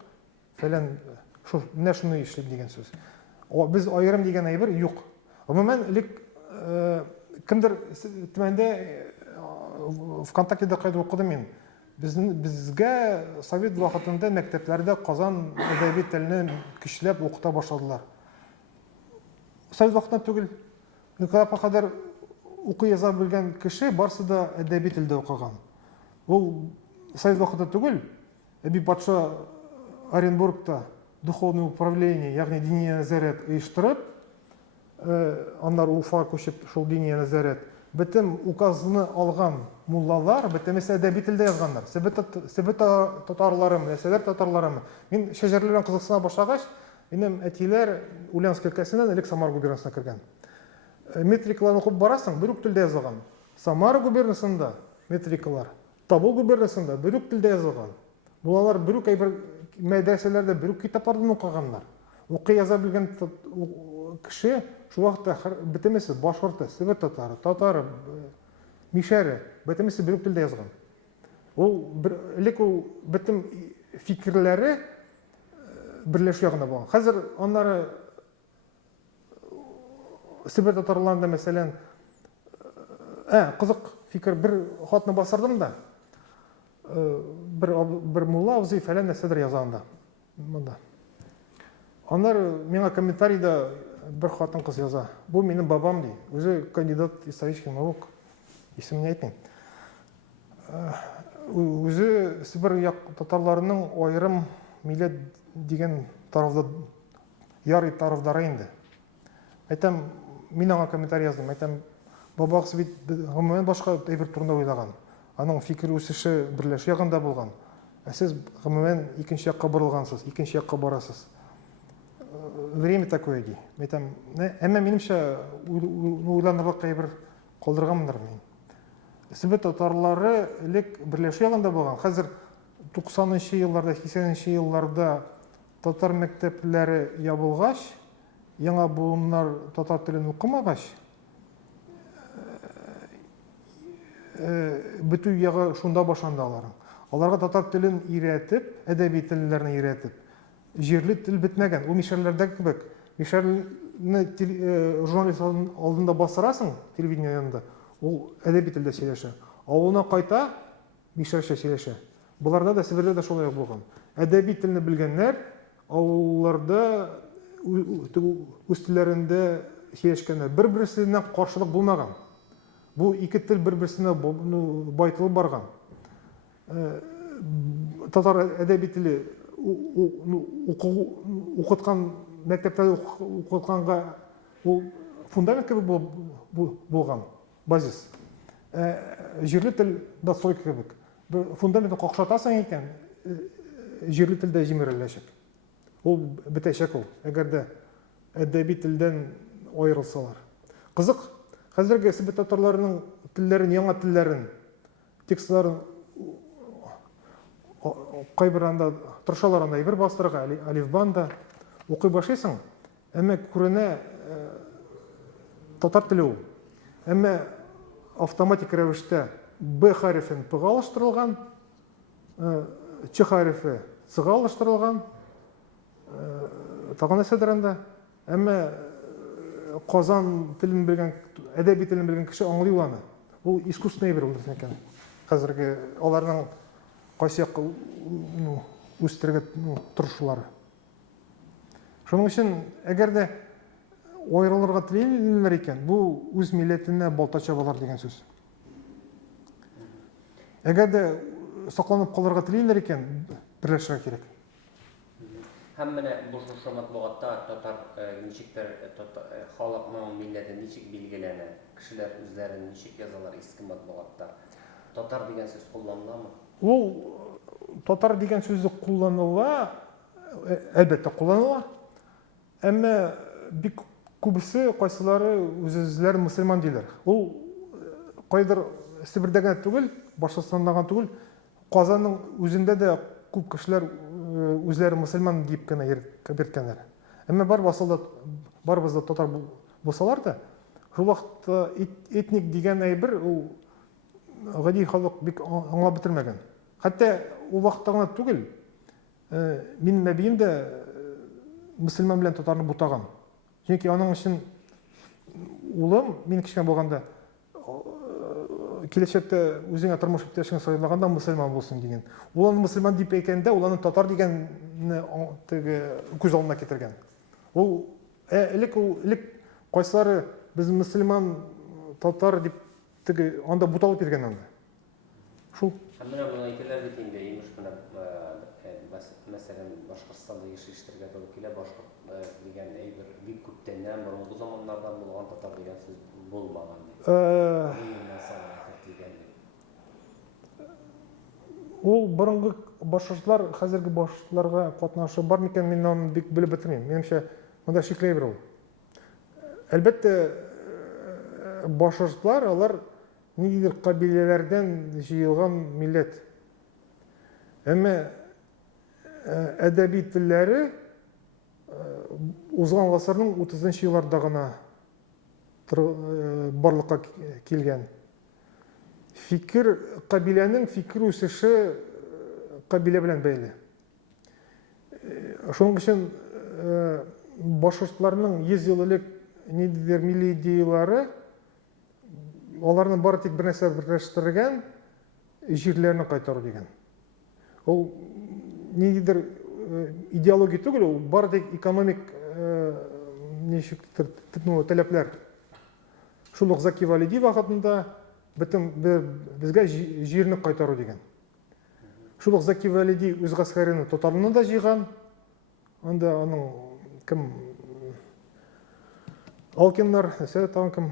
фәлән менә шуны эшләп дигән сүз. Без айрым дигән әйбер юк. Гомумән элек кемдер төмәндә ВКонтактеда кайда укыдым мин. Безгә совет вакытында мәктәпләрдә Казан әдәби телен көчләп укыта башладылар. Совет вакытында түгел. Инкыйлабка кадәр укый яза белгән кеше барсы да әдәби телдә укыган. Ул совет вакытында түгел, Әби патша Оренбургта духовное управление, ягъни дини нәзарәт оештырып, аннар Уфага күчеп шул дини нәзарәт бөтен указны алган муллалар, бөтенесе әдәби телдә язганнар. Сібір татарларым, Сібір татарларым. Мин шәҗәрләрдән кызыксына башлагач, Инем әтиләр Ульяновск өлкәсеннән элек Самара губернасына кергән. Метрикаларны укып барасың, бер үк телдә язылган. Самара губернасында метрикалар, Тобол губернасында бер үк телдә язылган. Булалар бер үк әйбер мәдрәсәләрдә бер үк китаплардан укыганнар. Укый яза белгән кеше шул вакытта бөтенесе башкорты, себер татары, татары, мишәре, бөтенесе бер үк телдә язган. Ул элек ул бөтен фикерләре берләшү ягында булган. Хәзер аннары Себер татарларында мәсәлән, кызык фикер, бер хатны басырдым да, бер мулла абзый фәлән нәрсәдер язганда. Монда. Аннары миңа комментарийда бер хатын кыз яза. Бу минем бабам ди. Үзе кандидат исторических наук. Исемен әйтмим. Үзе Себер татарларының айрым милләт дигән тарафда ярый тарафдары инде. Әйтәм, мин аңа комментарий яздым. Әйтәм, бабагыз бит гомумән башка әйбер турында уйлаган. Аның фикер үсеше берләшү ягында булган. Ә сез гомумән икенче якка борылгансыз, икенче якка барасыз. Время такое ди. Әйтәм, әмма минемчә уйланырлык әйбер калдырганмындыр мин. Себер татарлары элек берләшү ягында булган. Хәзер 90-нчы елларда, 80-нчы елларда татар мәктәпләре ябылгач, яңа буыннар татар телен укымагач, бөтү ягы шунда башландылар. Аларга татар телен өйрәтеп, әдәби телләрне өйрәтеп, җирле тел бетмәгән. Ул мишәрләрдә кебек. Мишәрне журналист алдында басырасың, телевидение янында, ул әдәби телдә сөйләшә. Авылына кайта, мишәрчә сөйләшә. Буларда да Себердә дә шулай булган. Әдәби телне белгәннәр авылларда үз телләрендә сөйләшкәннәр. Бер-берсенә каршылык булмаган. Бу ике тел бер-берсенә байтылып барган. Татар әдәби теле укыткан мәктәптә укытканга ул фундамент кебек булган, базис. Җирле тел дастройка кебек. Фундаментны какшатасың икән, җирле телдә җимереләчәк. Ул бетәчәк ул, әгәр дә әдәби телдән аерылсалар. Кызык, хәзерге Себер татарларының телләрен, яңа телләрен, текстларын кайбер анда тырышалар, анда әйбер бастырырга, алифбанда укый башлыйсың, әмма күренә татар теле ул. Әмма автоматик рәвештә Б хәрефен П-га алыштырылган, Ч хәрефе Ц-га алыштырылган, тагын нәрсәдер анда. Әмма Казан телен белгән, әдәби телен белгән кеше аңлый ул аны. Ул искусственный бер ул икән. Хәзерге аларның кайсы якка үстерергә тырышулары. Шуның өчен, әгәр дә аерылырга теләйләр икән, бу үз милләтенә балта чабалар дигән сүз. Әгәр дә сакланып калырга теләйләр икән, берләшергә кирәк. Һәм менә бу шушы матбугатта татар ничектер халыкның милләте ничек билгеләнә, кешеләр үзләрен ничек язалар иске матбугатта. Татар дигән сүз кулланыламы? Ул татар дигән сүзне кулланыла, әлбәттә кулланыла. Әмма бик күбесе кайсылары үзләре мөселман диләр. Ул кайдыр Себердә генә түгел, Башкортстанда түгел, Казанның үзендә дә күп кешеләр үзләре мөселман дип кенә йөрткәннәр. Әмма барыбыз да татар булсалар да, шул вакытта этник дигән әйбер ул гади халык бик аңлап бетермәгән. Хәтта ул вакытта гына түгел, минем әбием дә мөселман белән татарны бутаган. Чөнки аның өчен улым, мин кичкән булганда, киләчәктә үзеңә тормыш иптәшең сайлаганда мөселман булсын дигән. Ул аны мөселман дип әйткәндә, ул аны татар дигәнне күз алдына китергән. Ул элек кайсылары без мөселман татар дип анда буталып йөргән анда. Шул. Һәм менә бу әйтәләр бит инде, имеш менә мәсәлән Башкортстанда яшәштергә туры килә, башкорт дигән әйбер бик күптәннән борынгы заманнардан булган татар дигән сүз булмаган. Ол бұрынғы башкортлар хәзерге башкортларга катнашы бар микән, мин аны бик белеп бетермим. Минемчә, монда шикләй бер ул. Әлбәттә, башкортлар алар ниндидер кабиләләрдән җыелган милләт. Әмма әдәби телләре узган гасырның 30-нчы елларда гына барлыкка килгән. Фикер, кабиләнең фикер үсеше кабилә белән бәйле. Шуның өчен башкортларның 100 ел элек ниндидер милли идеялары аларны бары тик бер нәрсә берләштергән җирләрне кайтару дигән. Ул ниндидер идеология түгел, ул бары тик экономик ничектер таләпләр. Шул ук Заки Валиди вакытында бөтен безгә җирне кайтару дигән. Шул ук Заки Валиди үз гаскәрен татарны да җыйган. Анда аның кем Алкиннар, әсәр тагын кем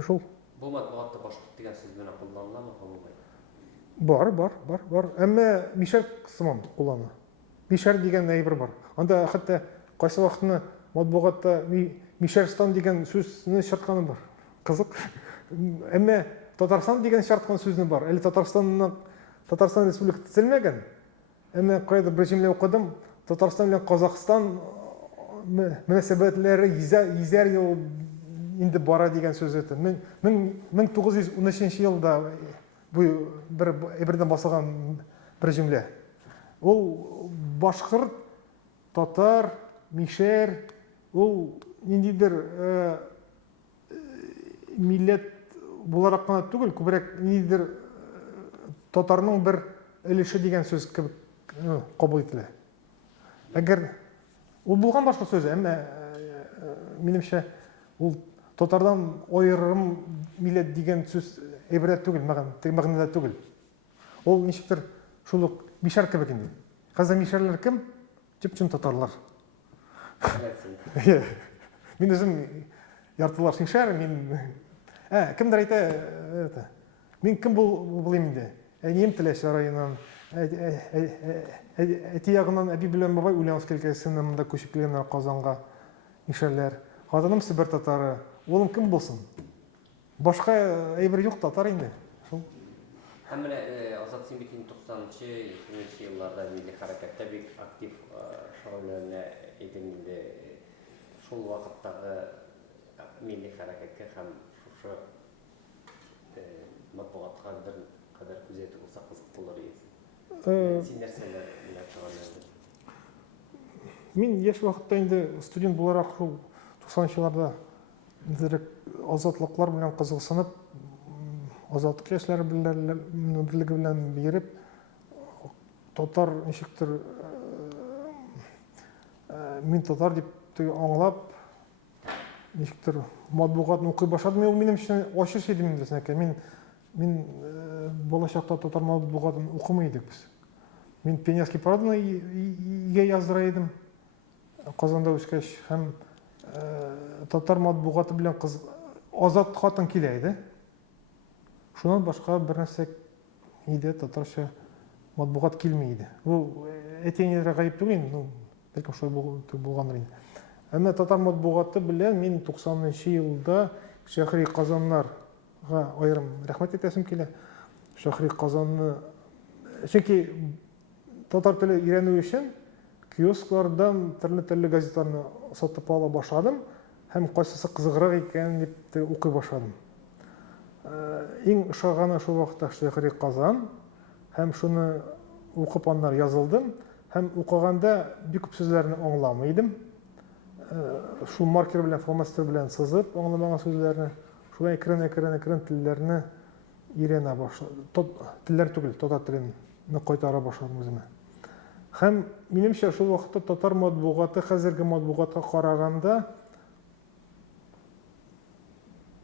шул Бу матбугатта башкорт дигән сүз белән кулланыламы, булмый? Бар. Әмма мишәр сыман куллана. Мишәр дигән әйбер бар. Анда хәтта кайсы вакытны матбугатта Мишәрстан дигән сүзне шартканы бар. Кызык. Әмма Татарстан дигән шарткан сүзне бар. Әле Татарстан Республикасы төзелмәгән. Әмма кайда бер җимлә укыдым, Татарстан белән Казакстан мөнәсәбәтләре йөзәр ел инде бара дигән сүз әйтә. 1913 елда бу бердән басылган бер җимлә. Ул башкорт, татар, мишәр, ул ниндидер милләт буларак кына түгел, күбрәк ниндидер татарның бер өлеше дигән сүз кебек кабул ителә. Әгәр ул булган башка сүз, әмма минемчә ул татардан аерым милләт дигән сүз әйберәт түгел, мәгънәдә түгел. Ул ничектер шул ук мишәр кебек инде. Хәзер мишәрләр кем? Чын татарлар. Мин үзем яртылаш мишәр, кемдер әйтә, мин кем булыйм инде? Әнием Теләч районыннан, әти ягыннан әби белән бабай Ульяновск өлкәсеннән монда күчеп килгәннәр Казанга мишәрләр. Хатыным Себер татары. Улым кем булсын? Башка әйбер юк, татар инде. Һәм менә Азат Синбекин 90-2000 елларда милли хәрәкәттә бик актив шөгыльләнә иде инде. Шул вакыттагы милли хәрәкәткә һәм шушы матбугатка бер кадәр күзәтү булса кызык булыр иде. Син нәрсәләр белән шөгыльләндең? Мин яшь вакытта инде студент буларак шул 90-нчы елларда азатлыклар белән кызыксынып, азатлык яшьләре берлеге белән биреп, татар ничектер мин татар дип аңлап, ничектер матбугатны укый башладым. Ул минем өчен ачыш иде инде сәнәкәй. Мин балачакта татар матбугатын укымый идек без. Мин Пионерский правданы яздыра идем. Казанда үскәч һәм татар матбугаты белән азат хатын килә иде. Шуннан башка бер нәрсә иде, татарча матбугат килми иде. Бу әтиңнәр гаип түгел, бәлки шулай булгандыр инде. Әмма татар матбугаты белән мин 90-нчы елда Шәһри Казаннарга аерым рәхмәт әйтәсем килә. Шәһри Казанны, чөнки татар теле өйрәнү өчен киосклардан төрле газетларны сатып ала башладым һәм кайсысы кызыграк икән дип укый башладым. Иң ошаганы шул вакытта Шәһри Казан һәм шуны укып аннан язылдым һәм укыганда бик күп сүзләрне аңламый идем. Шул маркер белән, фломастер белән сызып аңламаган сүзләрне, шулай әкрен телләрне өйрәнә башладым. Телләр түгел, татар телен кайтара башладым үземә. Һәм минемчә шул вакытта татар матбугаты хәзерге матбугатка караганда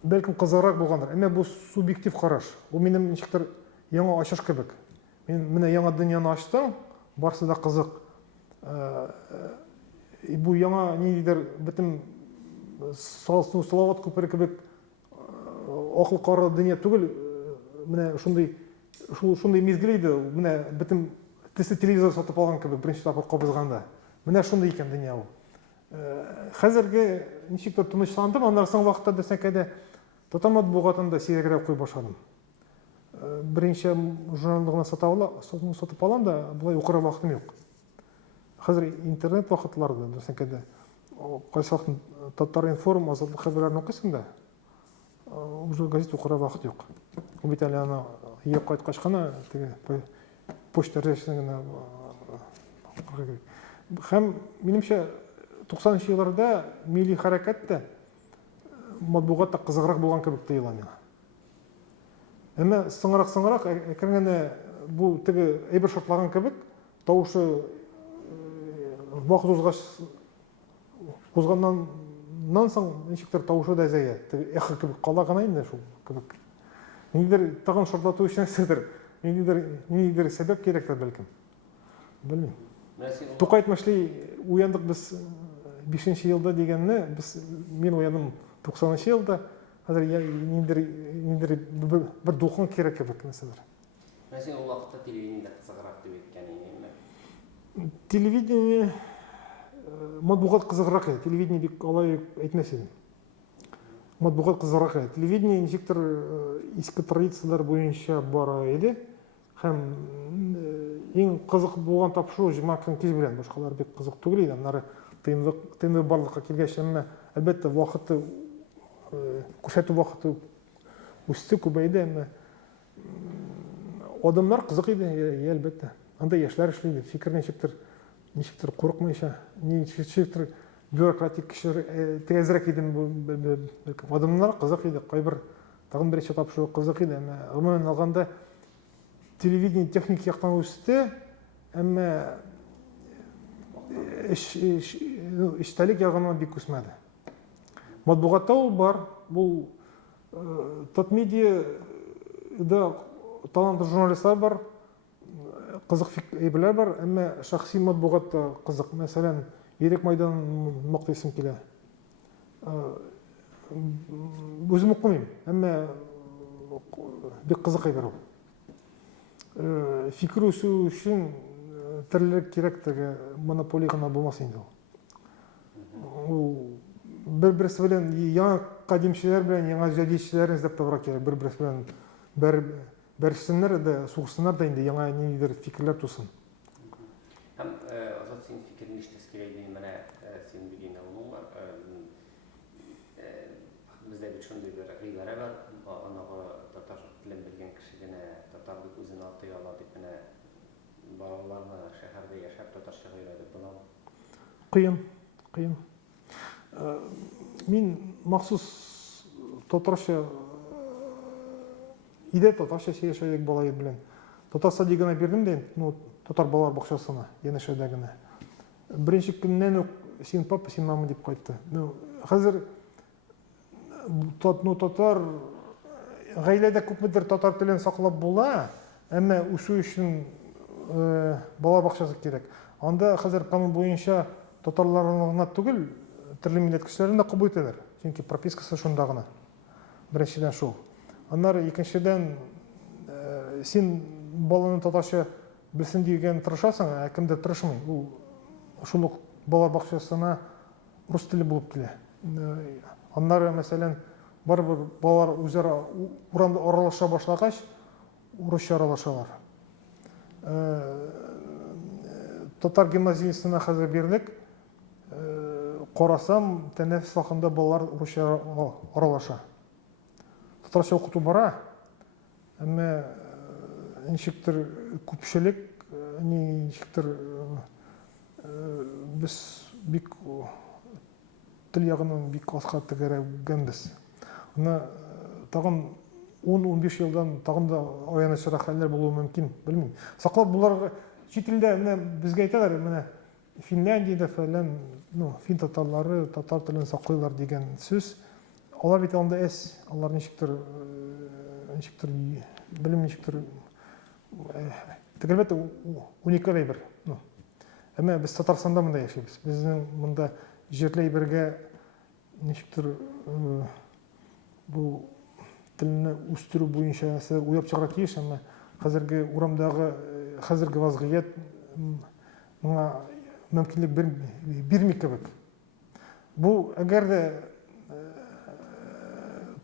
бәлкем кызыграк булгандыр. Әмма бу субъектив караш. Ул минем ничектер яңа ачыш кебек. Мин менә яңа дөньяны ачтым, барсы да кызык. Бу яңа ниндидер бөтен Салават күпере кебек акыл кары дөнья түгел. Менә шундый шундай мезгіл еді, міне бітім тісі телевизор сатып алған кебек бірінші тапқыр қобызғанда. Міне шундай екен дүние ол. Қазіргі нешіктір тынычландым, андан соң уақытта десек әде татар матбуғатында сирегірек қой башладым. Бірінші журналдығына сатып алам да, бұлай оқыра уақытым жоқ. Қазір интернет уақытларды десек әде қайсы уақытын Татар информ, азатлық хабарларын оқисың да, уже газет оқыра уақыт жоқ. Ол бет әлі ана ие қайтқаш қана почта рәшісіне һәм меніңше 90-шы жылдарда милли харакатта матбуғатта қызығырақ болған кебек тыйыла мені. Әмі сыңырақ әкіргені бұл тігі әйбір шортлаған кебек, тауышы уақыт озғаннан соң нешіктер тауышы да әзәйе, әқі кебек қала ғанайын да шу кебек. Нендер тағын шортлату үшін әкседір, нендер себеп керектір бәлкім. Білмейм. Тоқайт мәшлей уяндық біз 5-ші елда дегенні, мен ояным 90-ші елда, қазір нендер бір дұлқын керек кебек мәселер. Мәселен, ол уақытта телевидениеде қызығырақ деп еткені. Телевидение матбуғат қызығырақ еді. Телевидение бек алай әйтмес едім. Матбуғат қызығырақ еді. Телевидение нешіктір ескі традициялар бойынша бар еді. Һәм ең қызық болған тапшыру 20 күн кез білен. Башқалар бек қызық түгел еді. Анары тыйымды барлыққа келгеш, әмі әлбәтті уақыты, көрсету уақыты өсті көбейді, әмі адамдар қызық еді, әлбәтті. Андай яшылар ішлейді, фикір нешіктір қорықмайша, нешіктір бюрократик кішілер тәзірек едім. Адамдар қызық еді, қайбір тағын бірінші тапшыру қызық еді, әмі ғымын алғанда телевидение техник яқтан өсті, әмі іштәлік яғынан бек өсмәді. Матбуғатта ол бар, бұл Татмедиада талантты журналистлар бар, қызық әйбілер бар, әмі шақси матбуғатта қызық. Мәселен, Ерек Майдан мықты есім келе. Өзім оқымайым, әмі бек қызық әйбір ол. Фикір өсу үшін тірлік керектігі монополия ғана болмас енді ол. Бір-бірісі білен, яңа қадимшілер білен, яңа жәдейшілер іздеп табыра керек. Бір-бірісі білен бәрішсінлер де, суғысынлар да енді яңа нелер фикірлер тусын. Һәм Азат, сен фикірін іштес керейді, мәне сен білген оның бар. Бізде бір шындай бір ғибәрі бар. Анағы татар тілін білген кішігіне татарды өзін аты ала деп мәне балаларына шәһәрде яшап татар шығыйла деп бұлам. Қиын. Мен мақсус татарша татарша шейшәйдек бала еді білен. Татар садигіна бердім де, татар балалар бақшасына, енішәдәгіні. Бірінші күннен сен папа, сен мама деп қайтты. Қазір татар ғайләдә күпмедер татар тілін сақлап бола, әмі үсу үшін бала бақшасы керек. Анда қазір қанун бойынша татарларына түгіл, түрлі милләт кішілерін де қабыл етелер. Чөнки пропискасы шундағына. Біріншіден шул. Аннары екіншіден сен баланы татарша білсін деген тырышасың, әкімді тырышмай. Шулық бала бақшасына рус тілі болып келе. Аннары мәселен бар-бір балалар өзара урамда аралаша башлағаш, урысша аралашалар. Татар гимназиясына қазір берілік, қорасам, тәнәфіс вақында балалар урысша аралаша. Татарша оқыту бара, әмі нешіктір көпшілік, нешіктір біз бик тіл яғынан бик асқа тігерегенбіз. Тағын 10-15 жылдан тағын да оянышырақ әлдер болуы мүмкін, білмейм. Сақлап бұларға шетелде бізге айталар, Финляндияда фәлән, фин татарлары, татар тілін сақлайлар деген сөз. Олар бет алында әс, олар нешіктір, білім нешіктір, тігілбәті уникал әйбір. Әмі біз Татарстанда мұнда яшаймыз. Біздің мұнда жерлі әйбірге нешіктір бұл тіліні өстіру бойынша ұяп шығыра кейш, әмі қазіргі урамдағы қазіргі вазғият мына мүмкіндік бермей кебек. Бұл әгер де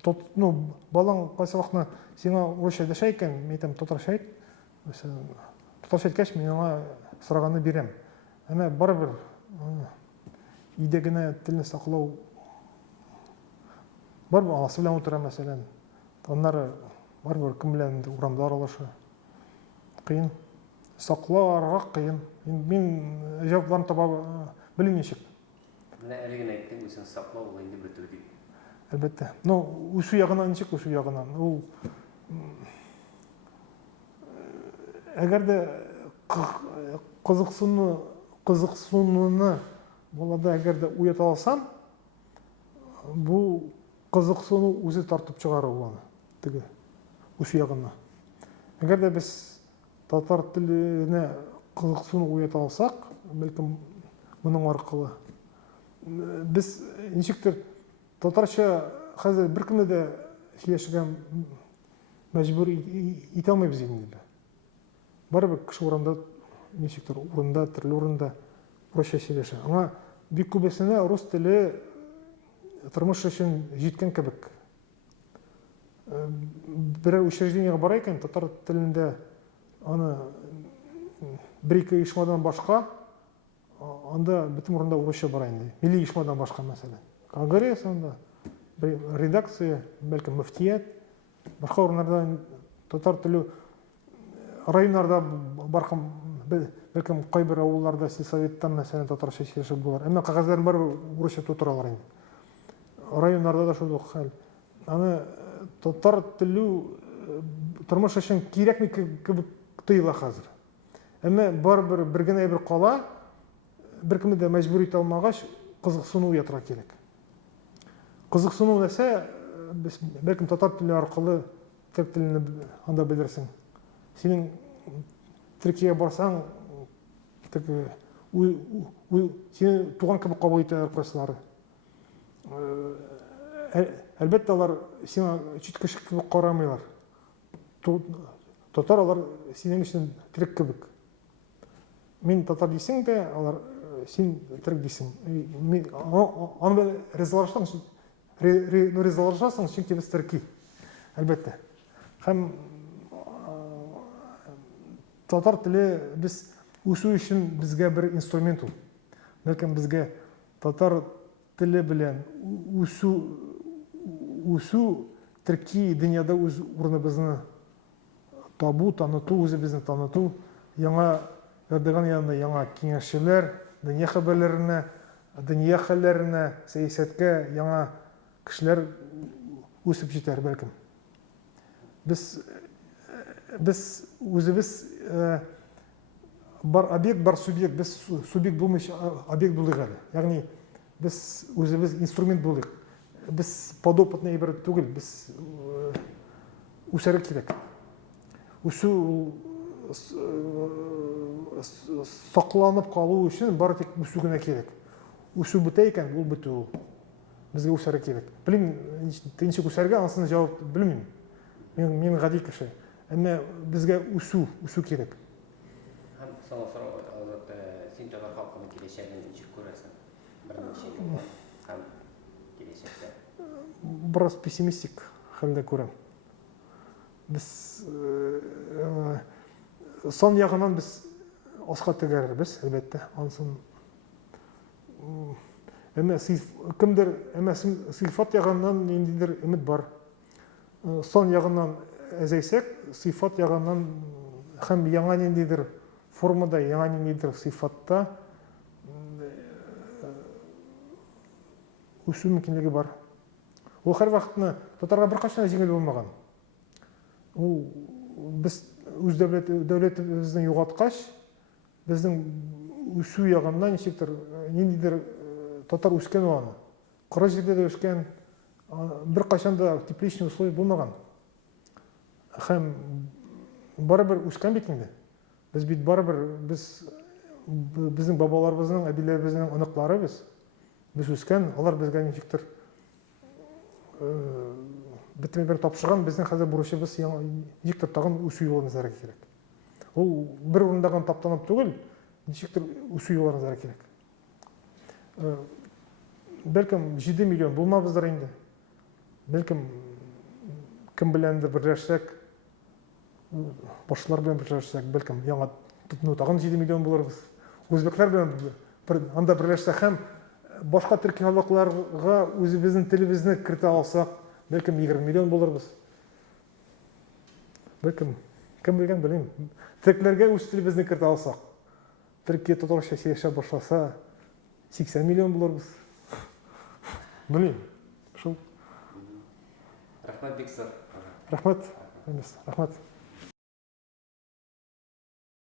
балаң қайсы вақытына сеңа орысша дәшә екен, мен айтам татарша айт. Татарша айткач мен аңа сұрағанны берем. Әмә барыбер үйде генә тілні сақлау барбыр анасы белән утыра мәсәлән. Аннары барбыр кем белән урамда аралаша. Кыен. Сакларга кыен. Мин җавапларын таба белмим ничек. Менә әле генә әйттең, үзең саклау ул инде бетү дип. Әлбәттә. Үсү ягынан ничек үсү ягынан? Ул әгәр дә кызыксынуны балада әгәр дә уята алсам, бу кызыксыну үзе тартып чыгарыр ул аны. Теге үсү ягына. Әгәр дә без татар теленә кызыксыну уята алсак, бәлкем моның аркылы без ничектер татарча хәзер беркемне дә сөйләшергә мәҗбүр итә алмыйбыз инде. Барыбер кеше урамда ничектер урында, төрле урында урысча сөйләшә. Аңа бик күбесенә рус теле тормыш өчен җиткән кебек. Берәү учреждениегә бара икән, татар телендә аны бер-ике оешмадан башка, анда бөтен урында урысча бара инде. Милли оешмадан башка мәсәлән. Конгресс анда, редакция, бәлкем мөфтият, башка урыннарда татар теле районнарда баркым, бәлкем кайбер авылларда сельсоветтан мәсәлән татарча сөйләшеп булар. Әмма кагазларын бар урысча тутыралар инде. Районнарда да шул ук хәл. Аны татар теле тормыш өчен кирәкми кебек тоела хәзер. Әмма барыбер бер генә бер кала, беркемне дә мәҗбүр итә алмагач, кызыксыну уятырга кирәк. Кызыксыну нәрсә, без бәлкем татар теле аркылы төрек телене анда белерсең. Синең Төркиягә барсаң, теге сине туган кебек кабул итәләр кайсылары. Әлбәттә алар сиңа читкеш кебек карамыйлар. Татар алар синең өчен төрек кебек. Мин татар дисең дә, алар син төрек дисең. Аны белән ризалашасың, чөнки без төрки. Әлбәттә. Һәм татар теле без үсү өчен безгә бер инструмент ул. Бәлкем безгә татар теле белән үсү төрки дөньяда үз урыныбызны табу, таныту, үзебезне таныту, яңа Эрдоган янында яңа киңәшчеләр, дөнья хәбәрләренә, дөнья хәлләренә, сәясәткә яңа кешеләр үсеп җитәр бәлкем. Без үзебез бар объект, бар субъект, без субъект булмыйча объект булдык әле. Ягъни без үзебез инструмент булдык. Без подопытный бер түгел, без үсәргә кирәк. Үсү сакланып калу өчен бары тик үсү генә кирәк. Үсү бетә икән, ул бетү. Безгә үсәргә кирәк. Белмим, ничек үсәргә, анысын җавап белмим. Мин гади кеше. Әмма безгә үсү кирәк. Һәм соңгы сорау син татар халкының киләчәген ничек күрәсең? Берничә ел һәм киләчәктә. Бераз пессимистик хәлдә күрәм. Без сан ягынан без аска тегәрбез, әлбәттә, ансын. Әмма кемдер, әмма сыйфат ягыннан ниндидер өмет бар. Сан ягыннан әзәйсәк, сыйфат ягыннан һәм яңа ниндидер формада, яңа ниндидер сыйфатта үсү мөмкинлеге бар. Ул һәр вакытны татарга беркайчан җиңел булмаган. Ул без үз дәүләтебезне югаткач, безнең үсү ягыннан ничектер ниндидер татар үскән аны. Кыры җирдә дә үскән, беркайчан да тепличный условия булмаган. Һәм барыбер үскән бит инде. Без бит барыбер безнең бабаларыбызның, әбиләребезнең оныклары без. Без үскән, алар безгә ничектер бітімебер тапшырған біздің қазір бурышыбыз диктор тағын үсүйуыларыңыздар керек. Ол бір орындаған таптанып түгіл, диктор үсүйуыларыңыздар керек. Бәлкім 7 миллион болмабыздар енді. Бәлкім кім біләнді бірләшсәк, башшылар белән бірләшсәк, бәлкім яңа тұтыну тағын 7 миллион боларбыз. Өзбеклер белән анда бірләшсәк һәм башка төрки халыкларга үзебезнең телебезне кертә алсак, бәлкім 20 миллион булырбыз. Бәлкім, кем белгән, белмим. Төрекләргә үз телебезне кертә алсак, Төркия татарча сөйләшә башласа, 80 миллион булырбыз. Белмим. Шул. Рәхмәт бик зур. Рәхмәт. Рәхмәт.